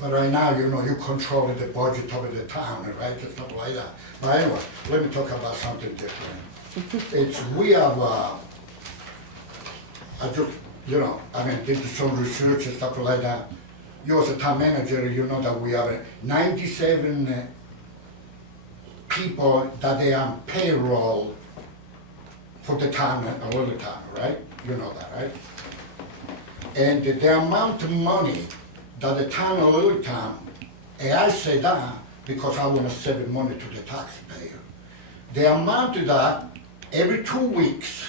But right now, you control the budget of the town, right? It's not like that. But anyway, let me talk about something different. We have, I just, did some research and stuff like that. You as a town manager, you know that we have 97 people that they are on payroll for the town, all the town, right? You know that, right? And the amount of money that the town of Littleton, and I say that because I want to save money to the taxpayer. The amount of that every 2 weeks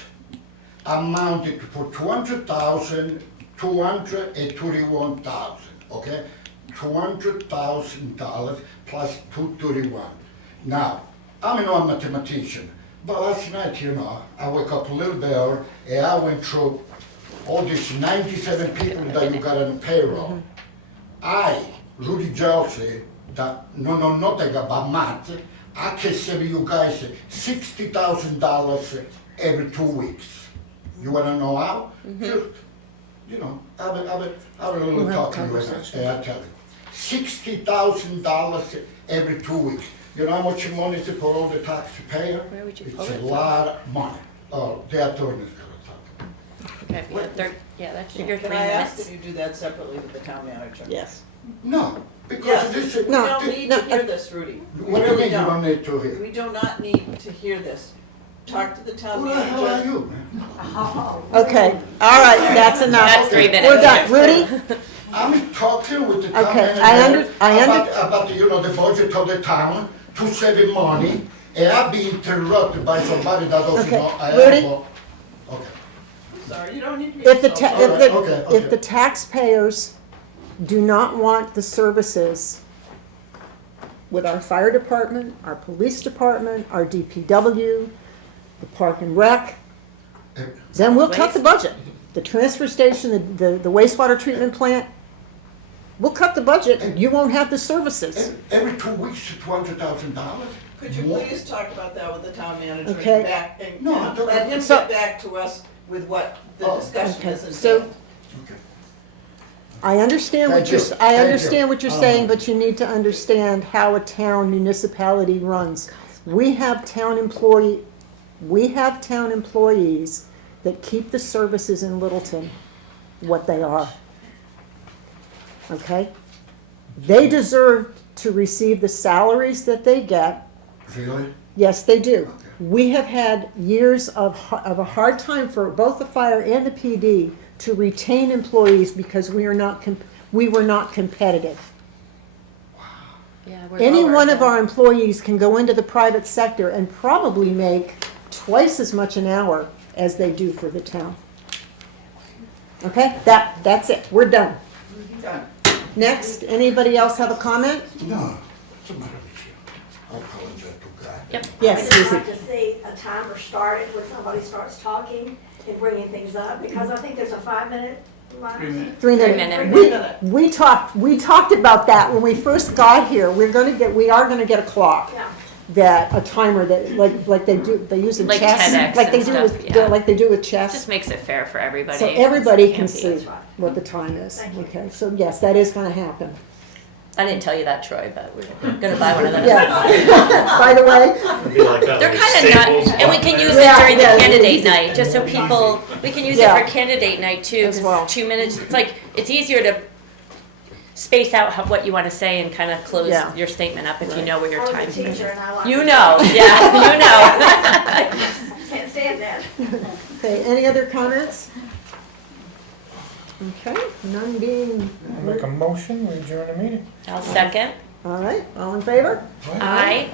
amounted for $200,000, $231,000, okay? $200,000 plus 231. Now, I'm not a mathematician, but last night, I woke up a little bit early and I went through all these 97 people that you got on payroll. I, Rudy Jose, that know nothing about math, I can save you guys $60,000 every 2 weeks. You wanna know how? Just, you know, have a little talk to you, and I tell you. $60,000 every 2 weeks. You know how much money is for all the taxpayer? Where would you It's pull a it from? lot of money. Oh, the attorney's gonna talk. Okay, yeah, that's your 3 Can I ask minutes. that you do that separately with the town manager? Yes. No, because Yes, this we is. don't need to hear this, Rudy. We What do you really mean you don't. don't need to hear? We do not need to hear this. Talk to the town Who the hell are manager. you, man? Okay, all right, that's enough. That's 3 minutes. We're done. Rudy? I'm talking with the town Okay, manager I about, you know, the budget of the town to save money, and I've been interrupted by somebody that doesn't Okay, know I Rudy? am. Okay. Sorry, you don't need to be. If the, so- if the taxpayers do not want the services with our fire department, our police department, our DPW, the park and rec, then we'll cut the budget. The transfer station, the wastewater treatment plant, we'll cut the budget, you won't have the services. Every 2 weeks, $200,000? Could you please talk about that with the town manager Okay. and back, and No, I don't- let him So- get back to us with what the Oh, discussion okay. is So- entailed. I understand what Thank you're, you. I Thank understand you. what you're saying, but you need to understand how a town municipality runs. We have town employees that keep the services in Littleton what they are. Okay? They deserve to receive the salaries that they get. Really? Yes, they do. We have had years of a hard time for both the fire and the PD to retain employees because we were not competitive. Yeah, we're Any lower, one of yeah. our employees can go into the private sector and probably make twice as much an hour as they do for the town. Okay, that's it, we're done. Done. Next, anybody else have a comment? No, what's the matter with you? I apologize to God. Yep. Yes, I just Susie. like to see a timer started when somebody starts talking and bringing things up, because I think there's a 5-minute line. 3 minutes. 3 3 minutes. minutes. We talked about that when we first got here. We are gonna get a clock. Yeah. A timer that, like they use in Like chess. TEDx Like they and do stuff, with, yeah. like they do with Just chess. makes it fair for everybody. So everybody can Can't be- see That's right. what the time is. Thank you. Okay, so yes, that is gonna happen. I didn't tell you that, Troy, but we're gonna buy one of those. Yeah. By the way, It'd be like that, They're like kind of not, Staples. and we can use Yeah, it during the yeah. candidate night, just so people, we can use it Yeah. for candidate night too, As 'cause well. 2 minutes, it's like, it's easier to space out what you want to say and kind of close Yeah. your statement up if you know where I your was a time's teacher and I like. You know, yeah, you know. Can't stand that. okay, any other comments? Okay, none being, I'll make a motion, we adjourn the meeting. I'll second. all right, all in favor? Aye.